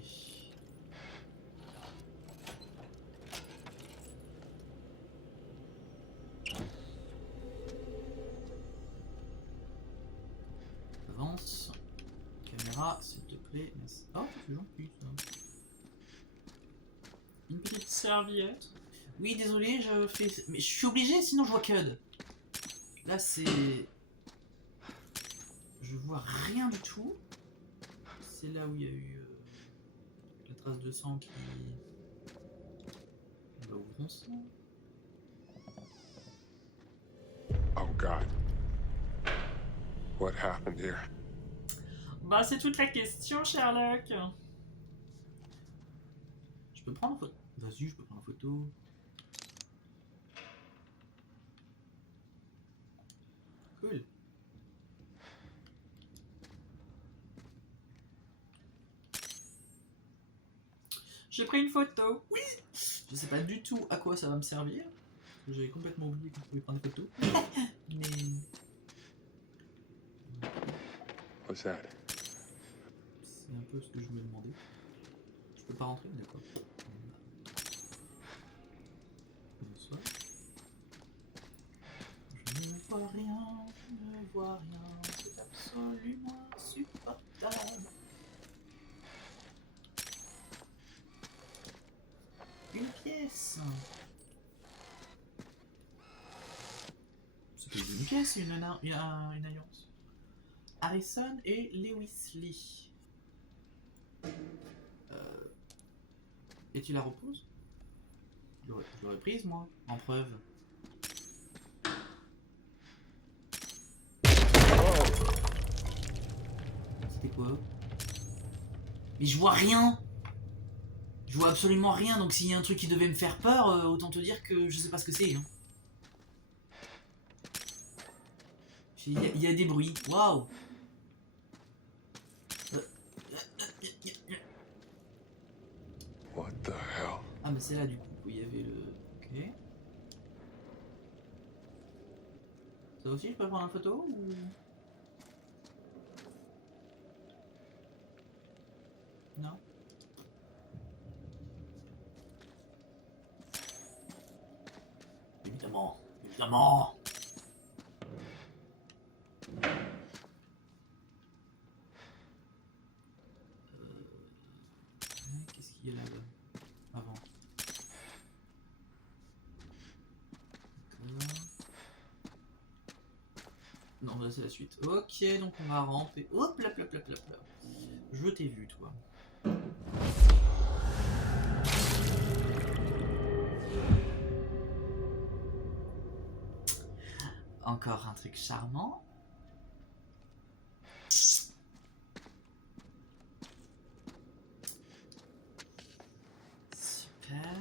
Avance. Caméra, s'il te plaît. Merci. Oh, c'est gentil ça. Une petite serviette. Oui, désolé, je fais. Mais je suis obligé, sinon je vois Cud. Là, c'est. Je vois rien du tout. C'est là où il y a eu la trace de sang qui va au bronze. Oh God. What happened here? Bah, c'est toute la question, Sherlock. Je peux prendre en photo. Vas-y, je peux prendre en photo. Cool. J'ai pris une photo. Oui. Je sais pas du tout à quoi ça va me servir. J'avais complètement oublié qu'on pouvait prendre des photos. Mais... What's that? c'est un peu ce que je me demandais. Je peux pas rentrer, d'accord. Bonsoir. Je ne vois rien, je ne vois rien. C'est absolument insupportable. Une pièce. C'était une pièce, une alliance. Harrison et Lewis Lee. Et tu la reposes? Je l'aurais prise, moi, en preuve. C'était quoi? Mais je vois rien! Je vois absolument rien, donc s'il y a un truc qui devait me faire peur, autant te dire que je sais pas ce que c'est. Hein. Il y a des bruits. Waouh! What the hell? Ah, mais c'est là du coup où il y avait le. Ok. Ça aussi, je peux prendre une photo ou. Non? Évidemment, évidemment. Qu'est-ce qu'il y a là-bas? Avant. D'accord. Non, là c'est la suite. Ok, donc on va ramper. Hop, là, là, là, là, là. Je t'ai vu, toi. Encore un truc charmant. Super.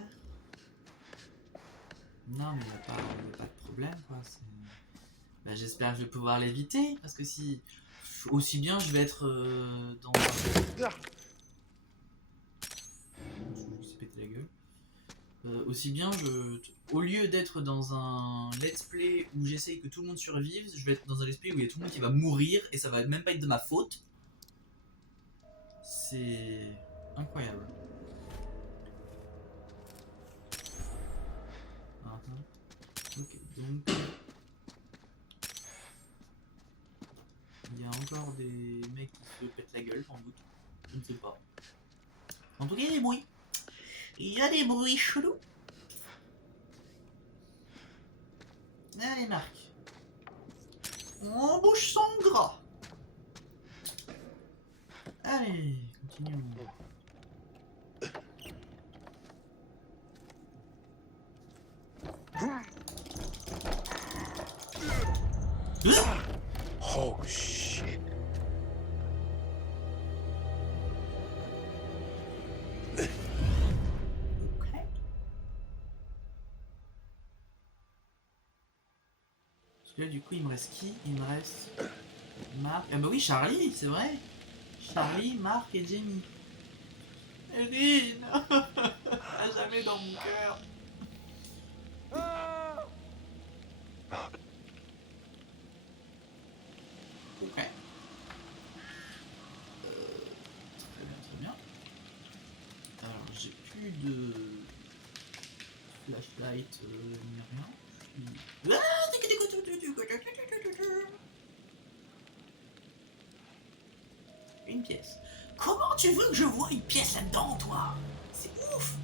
Non, mais il n'y a pas de problème, quoi. Bah, j'espère que je vais pouvoir l'éviter, parce que si... Aussi bien, je vais être dans... Je me suis pété la gueule. Aussi bien, au lieu d'être dans un let's play où j'essaye que tout le monde survive, je vais être dans un let's play où il y a tout le monde qui va mourir et ça va même pas être de ma faute. C'est incroyable. Ok, donc il y a encore des mecs qui se pètent la gueule sans doute. Je ne sais pas. En tout cas, il y a des bruits. Il y a des bruits chelous. Allez, Marc. On bouge son gras. Allez, continuons. Oh shit. là, du coup, il me reste qui? Il me reste Marc. Ah bah oui, Charlie, c'est vrai. Charlie, Marc et Jamie. Erin, à jamais dans mon cœur. Mark, Ok. Très bien, très bien. Alors, j'ai plus de flashlight ni rien. Une pièce. Comment tu veux que je vois une pièce là-dedans, toi? C'est ouf!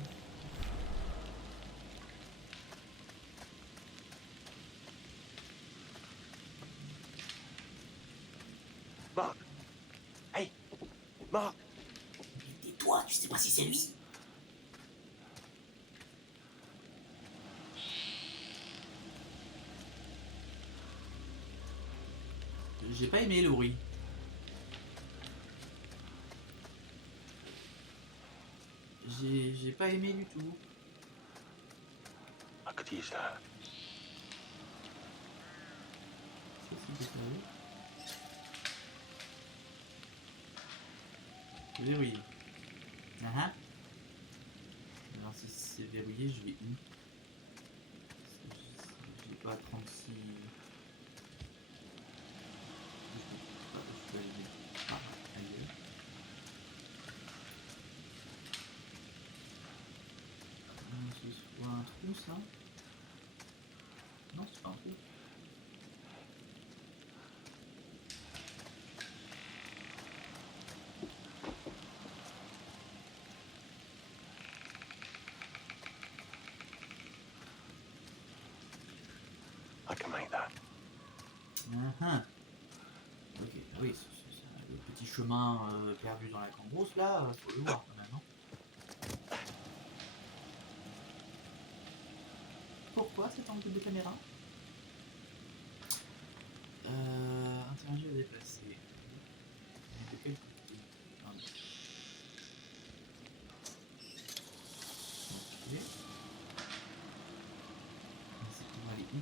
Mark! Hey! Mark! Et toi, tu sais pas si c'est lui? J'ai pas aimé le bruit. J'ai pas aimé du tout. I could use that. Ça, c'est déclaré. Verrouillé. Ah. Alors si c'est verrouillé, je vais où? Je vais pas à 36. Je peux aller. Ah, ailleurs. C'est soit un trou ça? Non, c'est pas un trou. I can make that. Ok, ah oui, le petit chemin perdu dans la cambrousse là, faut le voir quand même. Hein. Pourquoi cet angle de caméra? Interagir à déplacer. De quel côté? Pardon. Ok. C'est pour aller où?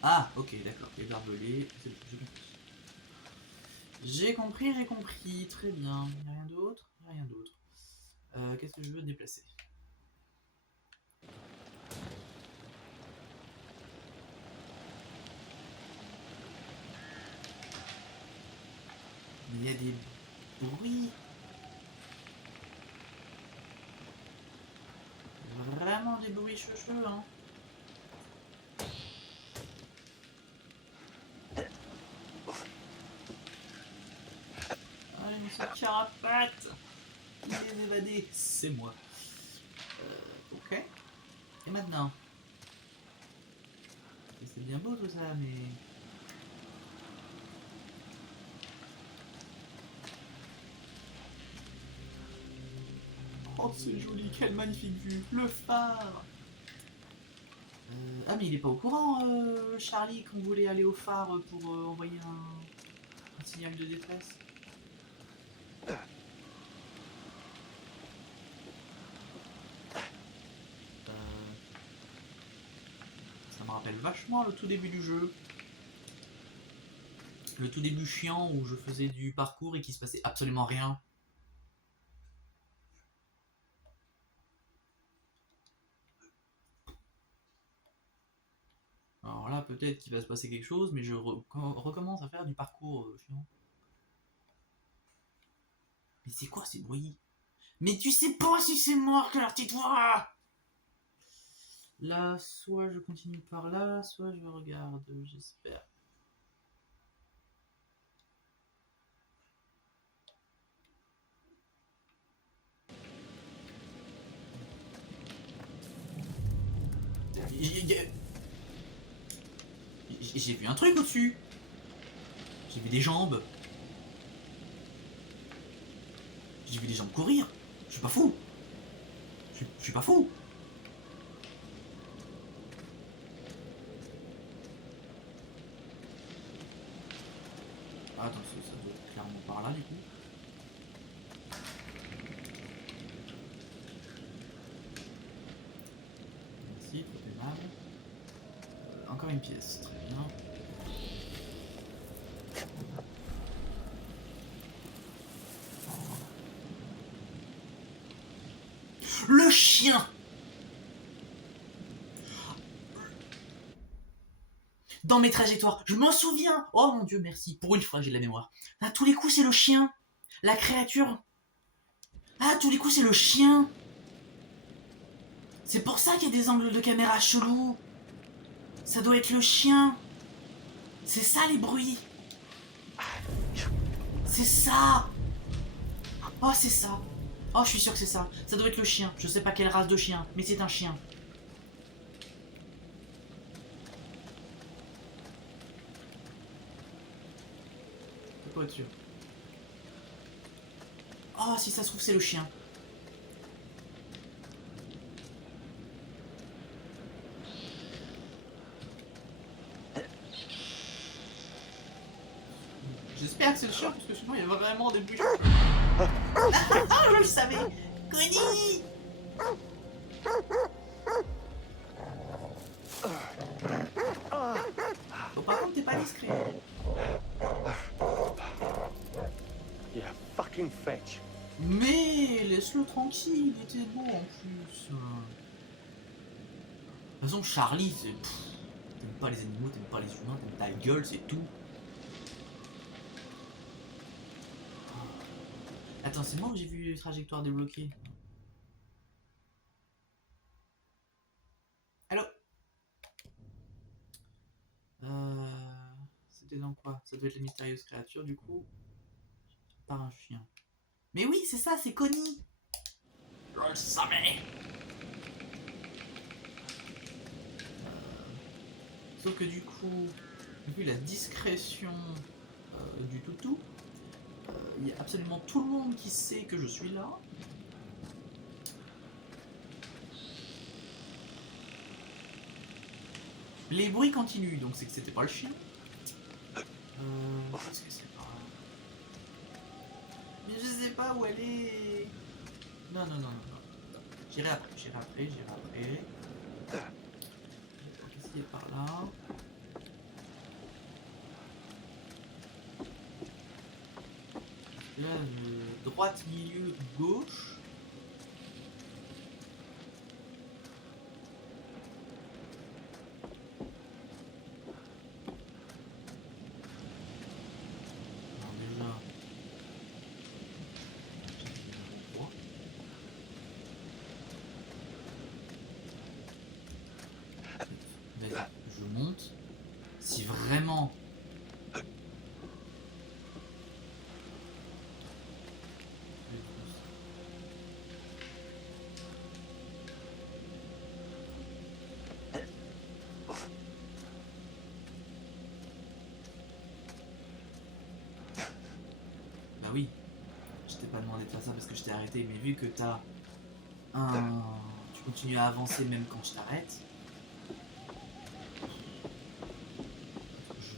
Ah, ok, d'accord, les barbelés, c'est bon, j'ai compris. J'ai compris, très bien. Y'a rien d'autre? Y'a rien d'autre. Qu'est-ce que je veux déplacer? Mais il y a des bruits. Vraiment des bruits cheveux, hein. Ah, une seule carapate. Il est évadé, c'est moi. Ok. Et maintenant? C'est bien beau tout ça, mais... Oh, c'est joli, quelle magnifique vue. Le phare. Ah, mais il est pas au courant, Charlie, qu'on voulait aller au phare pour envoyer un signal de détresse. Ça me rappelle vachement le tout début du jeu. Le tout début chiant où je faisais du parcours et qu'il se passait absolument rien. Alors là, peut-être qu'il va se passer quelque chose, mais je recommence à faire du parcours chiant. Mais c'est quoi ces bruits? Mais tu sais pas si c'est mort que leur petite voix! Là, soit je continue par là, soit je regarde, j'espère. J'ai vu un truc au-dessus. J'ai vu des jambes. J'ai vu des jambes courir. Je suis pas fou. Je suis pas fou. Ah, attends, ça doit être clairement par là, du coup. Merci, trop aimable. Encore une pièce, très bien. Non. Le chien! Dans mes trajectoires, je m'en souviens! Oh mon dieu, merci. Pour une fois, j'ai de la mémoire. À tous les coups, c'est le chien. La créature. Ah, à tous les coups, c'est le chien. C'est pour ça qu'il y a des angles de caméra chelous. Ça doit être le chien. C'est ça les bruits. C'est ça. Oh, c'est ça. Oh, je suis sûr que c'est ça. Ça doit être le chien. Je sais pas quelle race de chien, mais c'est un chien. Faut pas être sûr. Oh, si ça se trouve, c'est le chien. J'espère que c'est le chien, parce que sinon il y a vraiment des bruits. Ah, je le savais. Connie. Bon, par contre, t'es pas discret. Yeah, fucking fetch. Mais laisse-le tranquille, il était beau en plus. De toute façon, Charlie, c'est... T'aimes pas les animaux, t'aimes pas les humains, t'aimes ta gueule, c'est tout. Attends, c'est moi où j'ai vu les trajectoires débloquées? Allô? C'était dans quoi? Ça doit être les mystérieuses créatures, du coup. Par un chien. Mais oui, c'est ça, c'est Connie! Je le savais! Sauf que du coup, vu la discrétion du toutou, il y a absolument tout le monde qui sait que je suis là. Les bruits continuent, donc c'est que c'était pas le chien. Qu'est-ce que c'est par là? Mais je sais pas où elle est. Non, non, non, non, non. J'irai après, j'irai après, j'irai après. Qu'est-ce qui est par là? Là, droite, milieu, gauche. Alors déjà... Vas-y, je monte. Si vraiment... Bah oui, je t'ai pas demandé de faire ça parce que je t'ai arrêté, mais vu que t'as un... Tu continues à avancer même quand je t'arrête.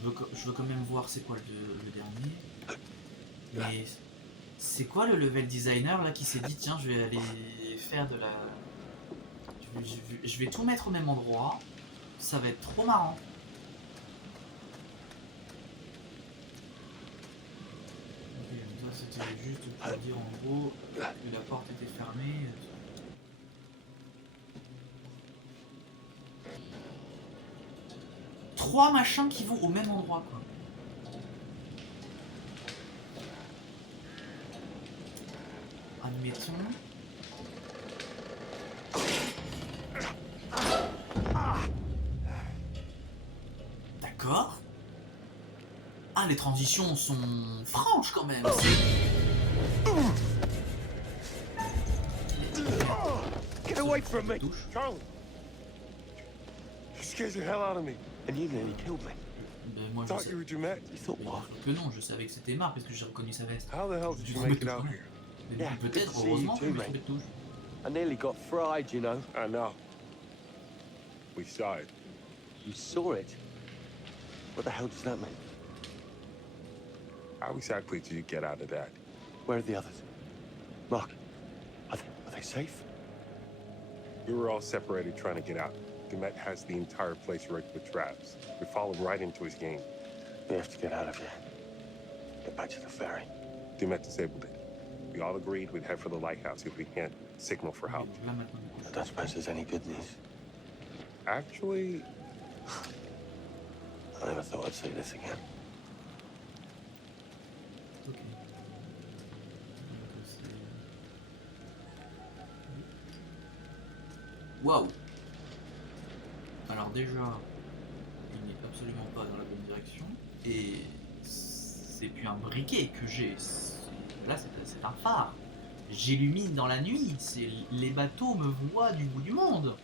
Je veux quand même voir c'est quoi le dernier. Mais c'est quoi le level designer là qui s'est dit tiens je vais aller faire de la... Je vais tout mettre au même endroit. Ça va être trop marrant. Ça c'était juste pour dire en gros que la porte était fermée. Trois machins qui vont au même endroit quoi. Admettons. D'accord. Ah, les transitions sont franches quand même. Get away from me! Touche. Charlie! You scared the hell out of me. And you nearly killed me. Ben, moi je Thought sais. you were dramatic. You thought Mais what? bien sûr que non, je savais que c'était Marc parce que j'ai reconnu sa veste. How the hell did you make it out here? Mais Yeah, good peut-être, to see you heureusement, too, je me mate. trompais de touche. I nearly got fried, you know. I know. We saw it. You saw it? What the hell does that mean? How exactly did you get out of that? Where are the others? Mark, are they safe? We were all separated trying to get out. Dumet has the entire place rigged with traps. We fall right into his game. We have to get out of here. Get back to the ferry. Dumet disabled it. We all agreed we'd head for the lighthouse if we can't signal for help. Là maintenant. I don't suppose there's any good news. Actually, I never thought I'd see this again. Ok. Waouh. Alors déjà, il n'est absolument pas dans la bonne direction. Et c'est plus un briquet que j'ai. Là, c'est un phare. J'illumine dans la nuit. Les bateaux me voient du bout du monde.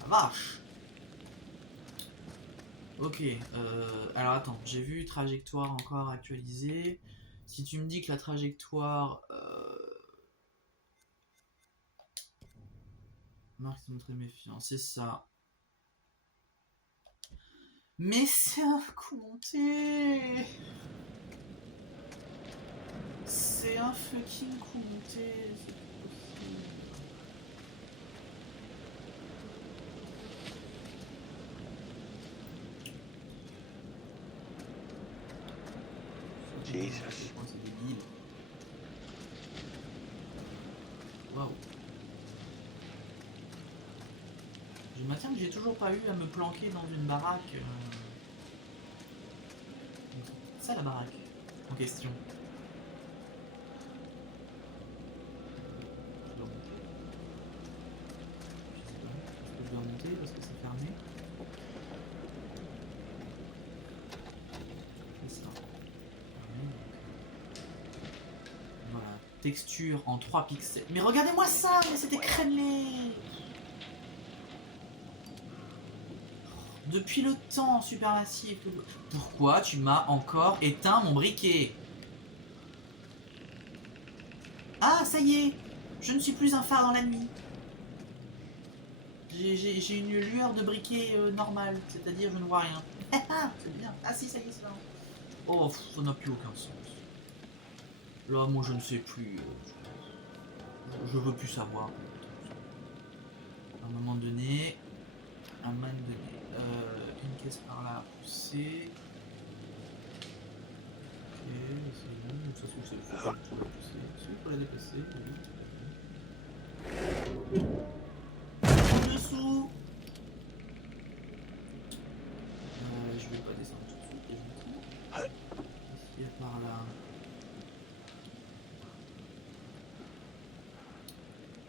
La vache. Ok. Alors attends, j'ai vu trajectoire encore actualisée. Si tu me dis que la trajectoire... Marc s'est montré méfiant, c'est ça. Mais c'est un coup monté. C'est un fucking coup monté. C'est pas possible. Jesus. Oh, c'est débile. Waouh. Je maintiens que j'ai toujours pas eu à me planquer dans une baraque. C'est ça la baraque en question. Je dois monter. Je sais pas. Est-ce que je dois monter parce que c'est fermé? C'est ça. Fermé, donc. Voilà. Texture en 3 pixels. Mais regardez-moi ça! Mais c'était crémelé! Depuis le temps, Supermassif. Pourquoi tu m'as encore éteint mon briquet? Ah, ça y est. Je ne suis plus un phare dans la nuit. J'ai une lueur de briquet normale. C'est-à-dire, je ne vois rien. C'est bien. Ah si, ça y est, c'est là. Oh, ça n'a plus aucun sens. Là, moi, je ne sais plus. Je veux plus savoir. À un moment donné... une caisse par là à pousser. Ok, c'est bon, donc ça se trouve c'est le faut la pousser. Si, il faut la déplacer. En dessous. Je vais pas descendre tout de suite, t'es gentil. Qu'est-ce qu'il y a par là?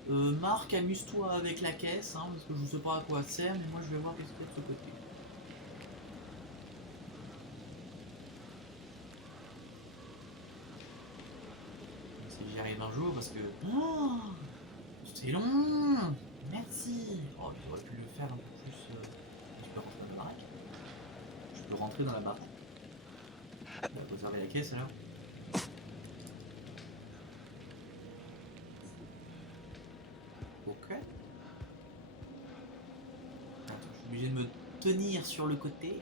Marc, amuse-toi avec la caisse, hein, parce que je sais pas à quoi elle sert, mais moi je vais voir qu'est-ce qu'il y a de ce côté. Si j'y arrive un jour, parce que... Oh, c'est long. Merci. Oh, j'aurais pu le faire un peu plus... Je peux rentrer dans la baraque. Je peux rentrer dans la baraque. On va réserver la caisse alors. Ok. Attends, je suis obligé de me tenir sur le côté.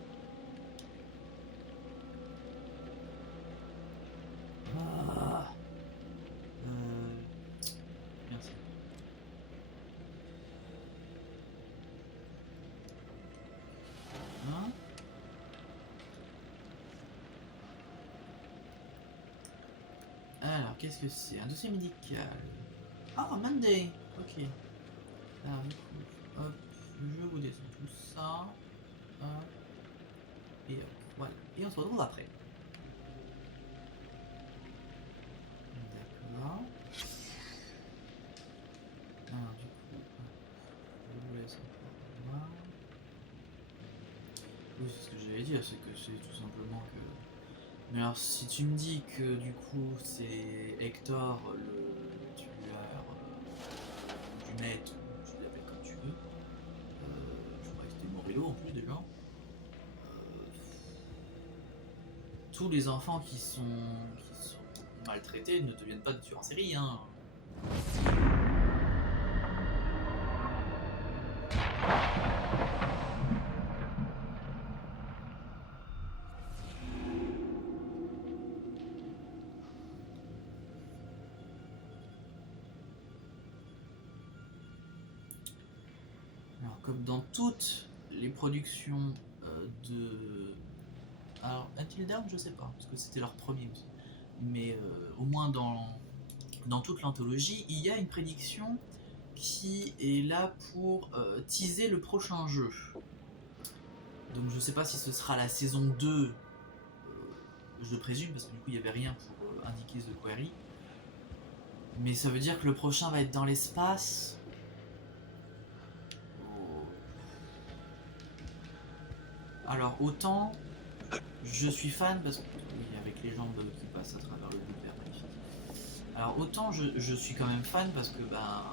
Ah. Merci. Hein? Alors, qu'est-ce que c'est? Un dossier médical. Ah, Monday. Ok. Alors, du coup, hop, je vous descends tout ça. Hop. Et hop, voilà. Et on se retrouve après. D'accord. Alors, du coup, je vous laisse encore là. Oui, c'est ce que j'allais dire, c'est que c'est tout simplement que... Mais alors, si tu me dis que du coup, c'est Hector, le tueur du maître, tu l'appelles comme tu veux, je crois que c'était Morello en plus déjà. Tous les enfants qui sont maltraités ne deviennent pas de tueurs en série, hein. Alors, comme dans toutes les productions de... Alors, Until Dawn, je sais pas, parce que c'était leur premier aussi. Mais au moins dans toute l'anthologie, il y a une prédiction qui est là pour teaser le prochain jeu. Donc je sais pas si ce sera la saison 2, je présume, parce que du coup il n'y avait rien pour indiquer The Quarry. Mais ça veut dire que le prochain va être dans l'espace. Alors autant je suis fan parce que oui, avec les jambes qui passent à travers le bleu vert magnifique. Alors autant je suis quand même fan parce que ben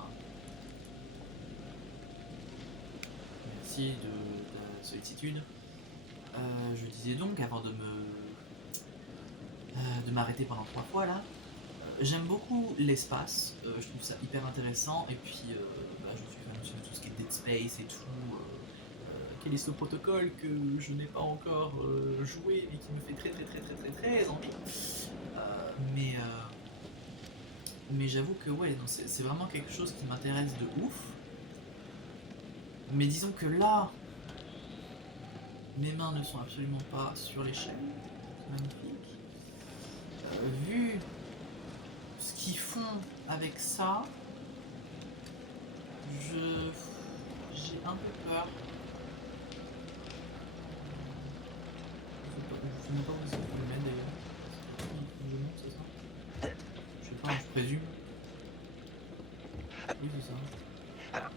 merci de ta sollicitude. Je disais donc avant de m'arrêter pendant 3 fois là. J'aime beaucoup l'espace, je trouve ça hyper intéressant et puis bah, je suis fan de tout ce qui est Dead Space et tout. Quel est ce protocole que je n'ai pas encore joué mais qui me fait très envie. Mais j'avoue que ouais, c'est vraiment quelque chose qui m'intéresse de ouf. Mais disons que là, mes mains ne sont absolument pas sur l'échelle. Magnifique. Vu ce qu'ils font avec ça, j'ai un peu peur. Je ne sais pas où c'est que je le mets d'ailleurs. Je monte, c'est ça? Je sais pas, je présume. Oui, c'est ça.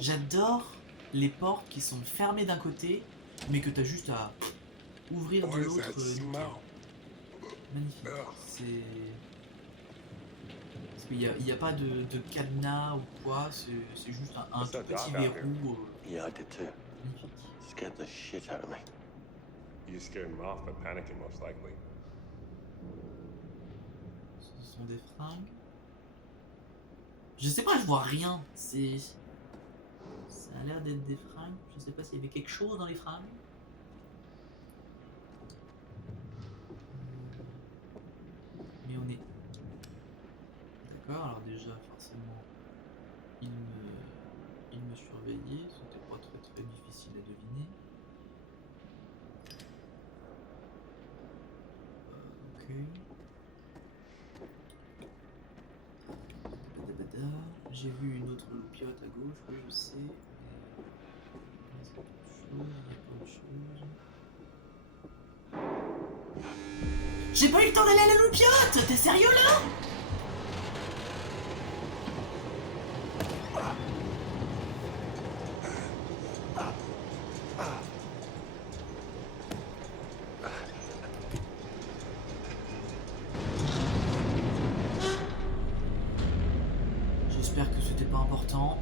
J'adore les portes qui sont fermées d'un côté, mais que t'as juste à ouvrir de l'autre. Magnifique. C'est... Parce qu'il n'y a pas de cadenas ou quoi, c'est juste un tout petit verrou. Yeah, I did too. Magnifique. Scared the shit out of me. You scared him off by panicking, most likely. Ce sont des fringues. Je sais pas, je vois rien. Ça a l'air d'être des fringues. Je sais pas s'il y avait quelque chose dans les fringues. Mais on est... D'accord, alors déjà, forcément, il me surveillait. C'était pas très difficile à deviner. Ok. J'ai vu une autre loupiote à gauche, oui je sais. Il y a pas de chose. J'ai pas eu le temps d'aller à la loupiote. T'es sérieux là? J'espère que c'était pas important.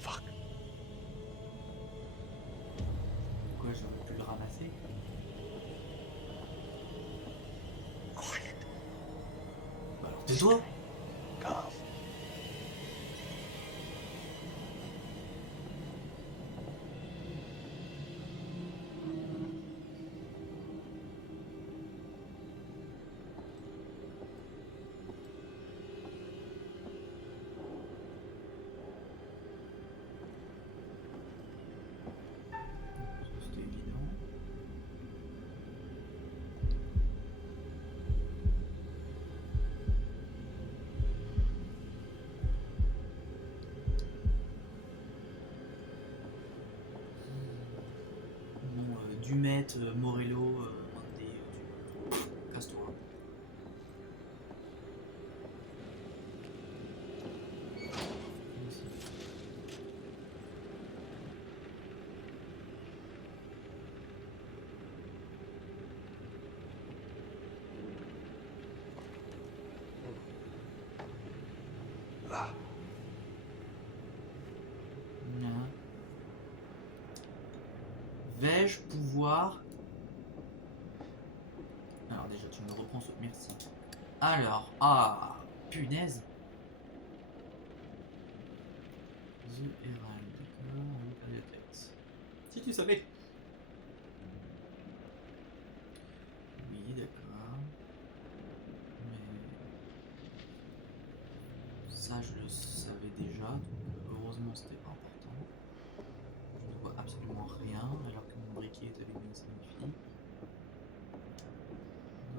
Fuck. Pourquoi j'aurais pu le ramasser? Quiet. Bah alors tais-toi. Calm. C'était évident. Bon, Dumet, Morello, Monday, casse-toi. Vais-je pouvoir... Alors déjà, tu me reprends ce... Merci. Alors, ah, punaise. The Herald, d'accord, look at the text. Si tu savais. Oui, d'accord. Mais... ça, je le savais déjà, donc heureusement, c'était pas important. Je ne vois absolument rien, alors que mon briquet est avec une signifie.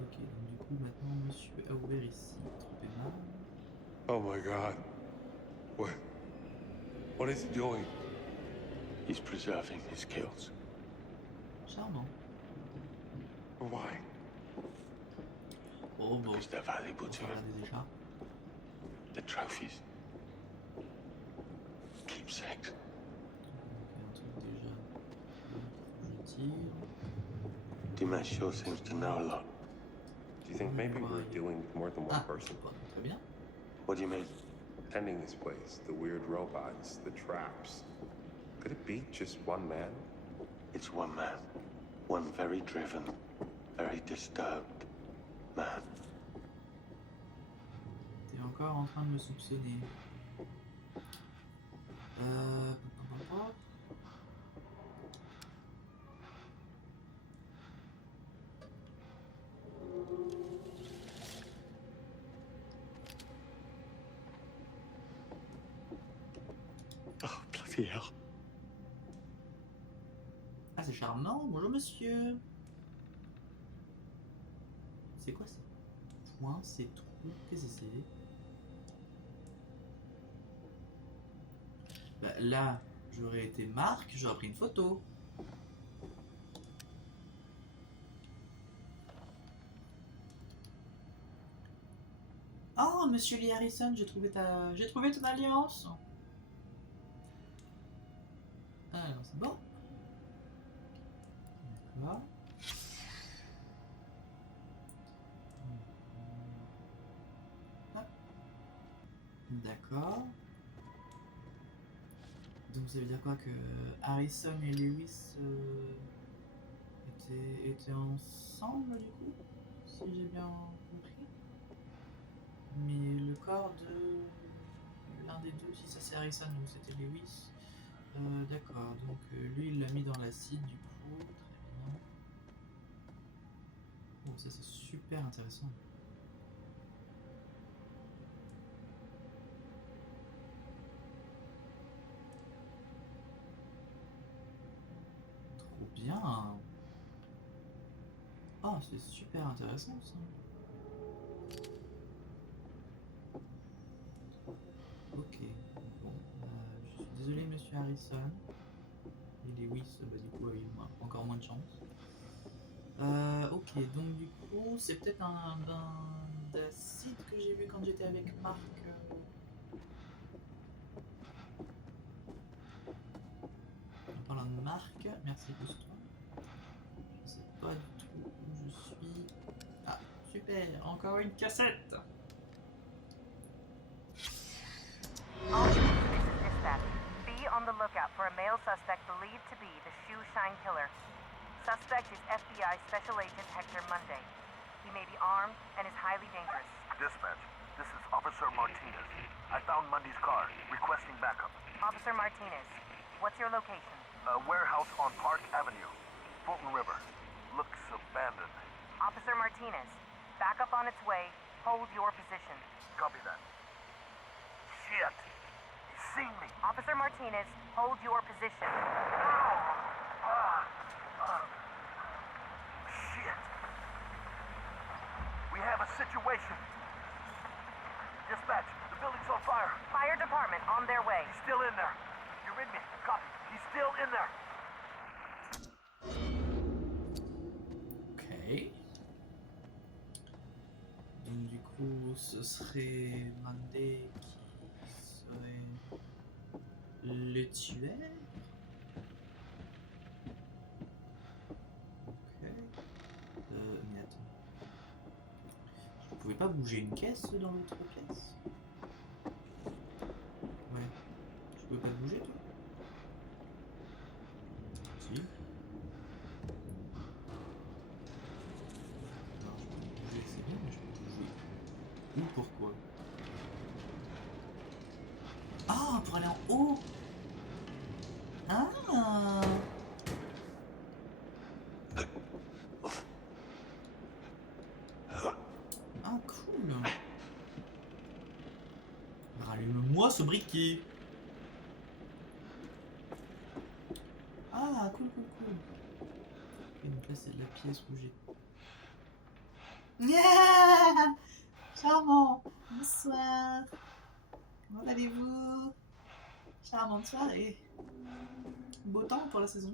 Ok, donc du coup, maintenant, monsieur a ouvert ici. Trop aimable. Oh my God. What is he doing? He's preserving his kills. Charmant. Why? Oh bon, Because they're valuable on to va him. regarder déjà. The trophies. Keepsakes. Donc, un truc déjà. Je tire. Dimash sure seems to know a lot. Do you think maybe we're dealing with more than one Ah, person? bon, très bien. What do you mean? Tending this place, the weird robots, the traps. Could it be just one man? It's one man. One very driven, very disturbed man. T'es encore en train de me soupçonner. Euh... Oh, bloody hell. Ah, c'est charmant. Bonjour, monsieur. C'est quoi ça? Point, c'est tout. Qu'est-ce que c'est? Bah, là, j'aurais été Marc, j'aurais pris une photo. Oh, monsieur Lee Harrison, j'ai trouvé ton alliance. Alors, c'est bon. D'accord. Hop. D'accord. Donc ça veut dire quoi, que Harrison et Lewis étaient ensemble du coup, si j'ai bien compris. Mais le corps de l'un des deux, si ça c'est Harrison, donc c'était Lewis. D'accord, donc lui il l'a mis dans l'acide du coup, très bien. Bon, ça c'est super intéressant. Trop bien. Oh, c'est super intéressant ça. Ok, bon, je suis désolé monsieur Harrison. Et Lewis, bah, du coup, a eu encore moins de chance. Ok, donc du coup, c'est peut-être un d'acide que j'ai vu quand j'étais avec Marc. En parlant de Marc, merci pousse-toi. Je sais pas du tout où je suis. Ah, super, encore une cassette. All units, this is dispatch. Be on the lookout for a male suspect believed to be the Shoe Shine Killer. Suspect is FBI Special Agent Hector Monday. He may be armed and is highly dangerous. Dispatch, this is Officer Martinez. I found Mundy's car, requesting backup. Officer Martinez, what's your location? A warehouse on Park Avenue, Fulton River. Looks abandoned. Officer Martinez, backup on its way. Hold your position. Copy that. Shit! He's seen me! Officer Martinez, hold your position. Shit! We have a situation. Dispatch, the building's on fire. Fire department on their way. He's still in there. You read me? Copy. He's still in there. Ok. Donc du coup, ce serait Monday qui serait le tueur. Ok. Mais attends. Je pouvais pas bouger une caisse dans l'autre pièce? Ouais. Je pouvais pas bouger toi? Si. Oh. Ah. Ah, cool. Rallume-moi ce briquet. Ah, cool, cool, cool. Ok, donc là, c'est la pièce où j'ai... Yeah, charmant. Bonsoir. Comment allez-vous? Charmante soirée. Beau temps pour la saison.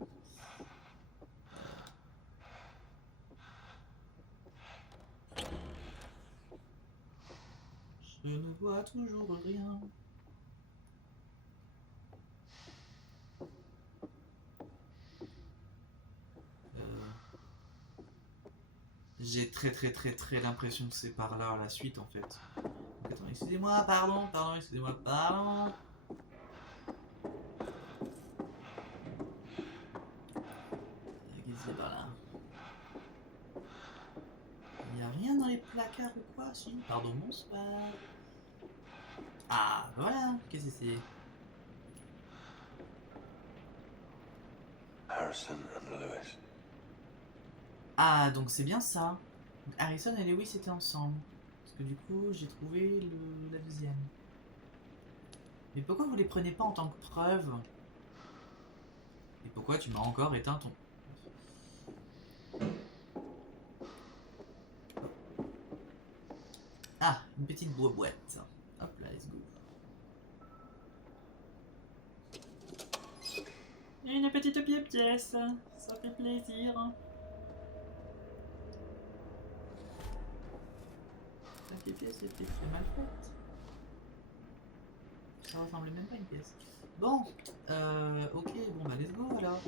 Je ne vois toujours rien. J'ai très l'impression que c'est par là la suite en fait. Donc, attends, excusez-moi, pardon, excusez-moi, pardon. Qu'est-ce que c'est par là? Il n'y a rien dans les placards ou quoi? Si, pardon, bonsoir. Ah, voilà, qu'est-ce que c'est? Harrison and Lewis. Ah, donc c'est bien ça. Donc, Harrison et Lewis étaient ensemble. Parce que du coup, j'ai trouvé la deuxième. Mais pourquoi vous les prenez pas en tant que preuve? Et pourquoi tu m'as encore éteint ton... Ah, une petite boîte. Hop là, let's go. Une petite pièce, ça fait plaisir. La pièce était très mal faite. Ça ressemblait même pas à une pièce. Bon, ok, bon bah let's go alors.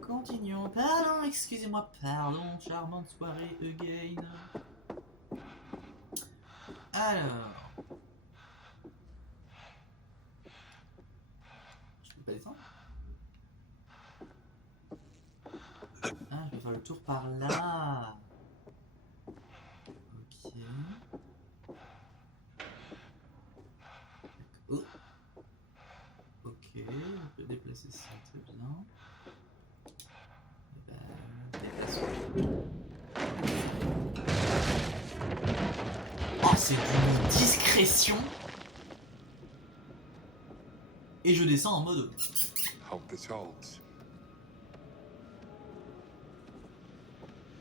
Continuons. Pardon, excusez-moi, pardon, charmante soirée again. Alors. Je peux pas descendre? Ah, je peux faire le tour par là. Ok. Oh. Ok, on peut déplacer ça, c'est bien. Et ben, déplaçons. Oh, c'est d'une discrétion. Et je descends en mode... Hope this holds.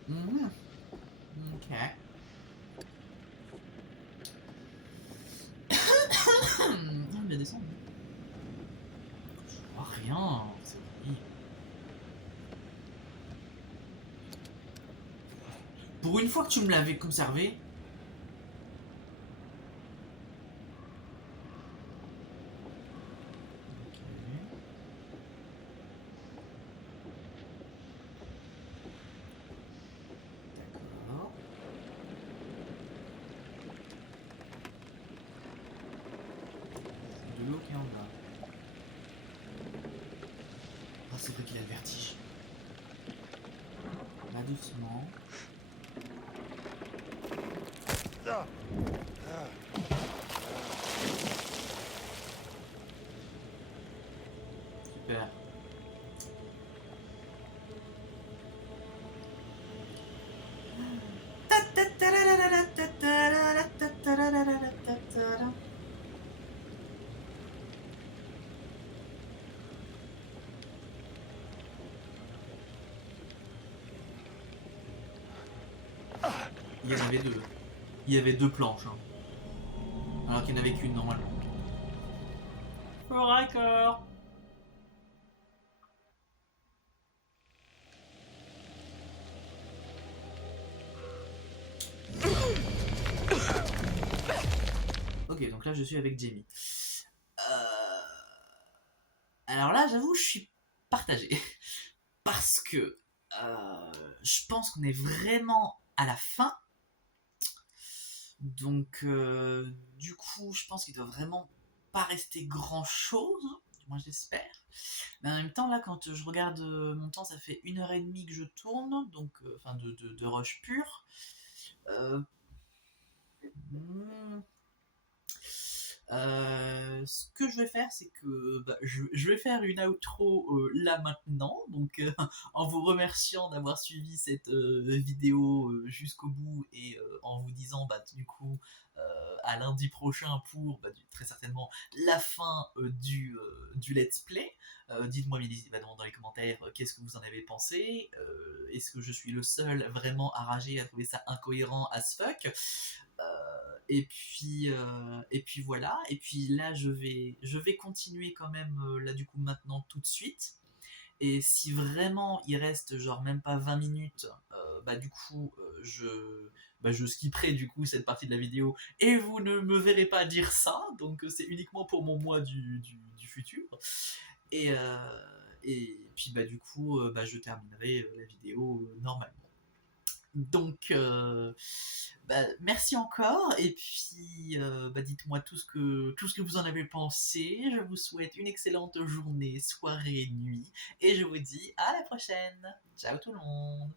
Mhm. Ok. On va descendre. Je vois rien. C'est horrible. Pour une fois que tu me l'avais conservé. D'accord. C'est de l'eau qui est en bas. Ah, c'est vrai qu'il a le vertige. Là, doucement. Super. Il y en avait deux. Il y avait deux planches. Hein. Alors qu'il n'y en avait qu'une normalement. Oh, d'accord. Ok, donc là je suis avec Jamie. Alors là, j'avoue, je suis partagé. Parce que je pense qu'on est vraiment à la fin. Donc, du coup, je pense qu'il doit vraiment pas rester grand chose. Du moins, j'espère. Mais en même temps, là, quand je regarde mon temps, ça fait 1h30 que je tourne. Donc, enfin, de rush pur. Ce que je vais faire, c'est que je vais faire une outro là maintenant, donc en vous remerciant d'avoir suivi cette vidéo jusqu'au bout et en vous disant du coup à lundi prochain pour très certainement la fin du let's play. Dites-moi bien évidemment dans les commentaires qu'est-ce que vous en avez pensé. Est-ce que je suis le seul vraiment enragé à trouver ça incohérent as fuck? Et puis voilà, et puis là je vais continuer quand même là du coup maintenant tout de suite. Et si vraiment il reste genre même pas 20 minutes, du coup je skipperai du coup cette partie de la vidéo et vous ne me verrez pas dire ça, donc c'est uniquement pour mon moi du futur. Et, puis du coup je terminerai la vidéo normalement. Donc, merci encore, et puis dites-moi tout ce que vous en avez pensé. Je vous souhaite une excellente journée, soirée, nuit, et je vous dis à la prochaine. Ciao tout le monde.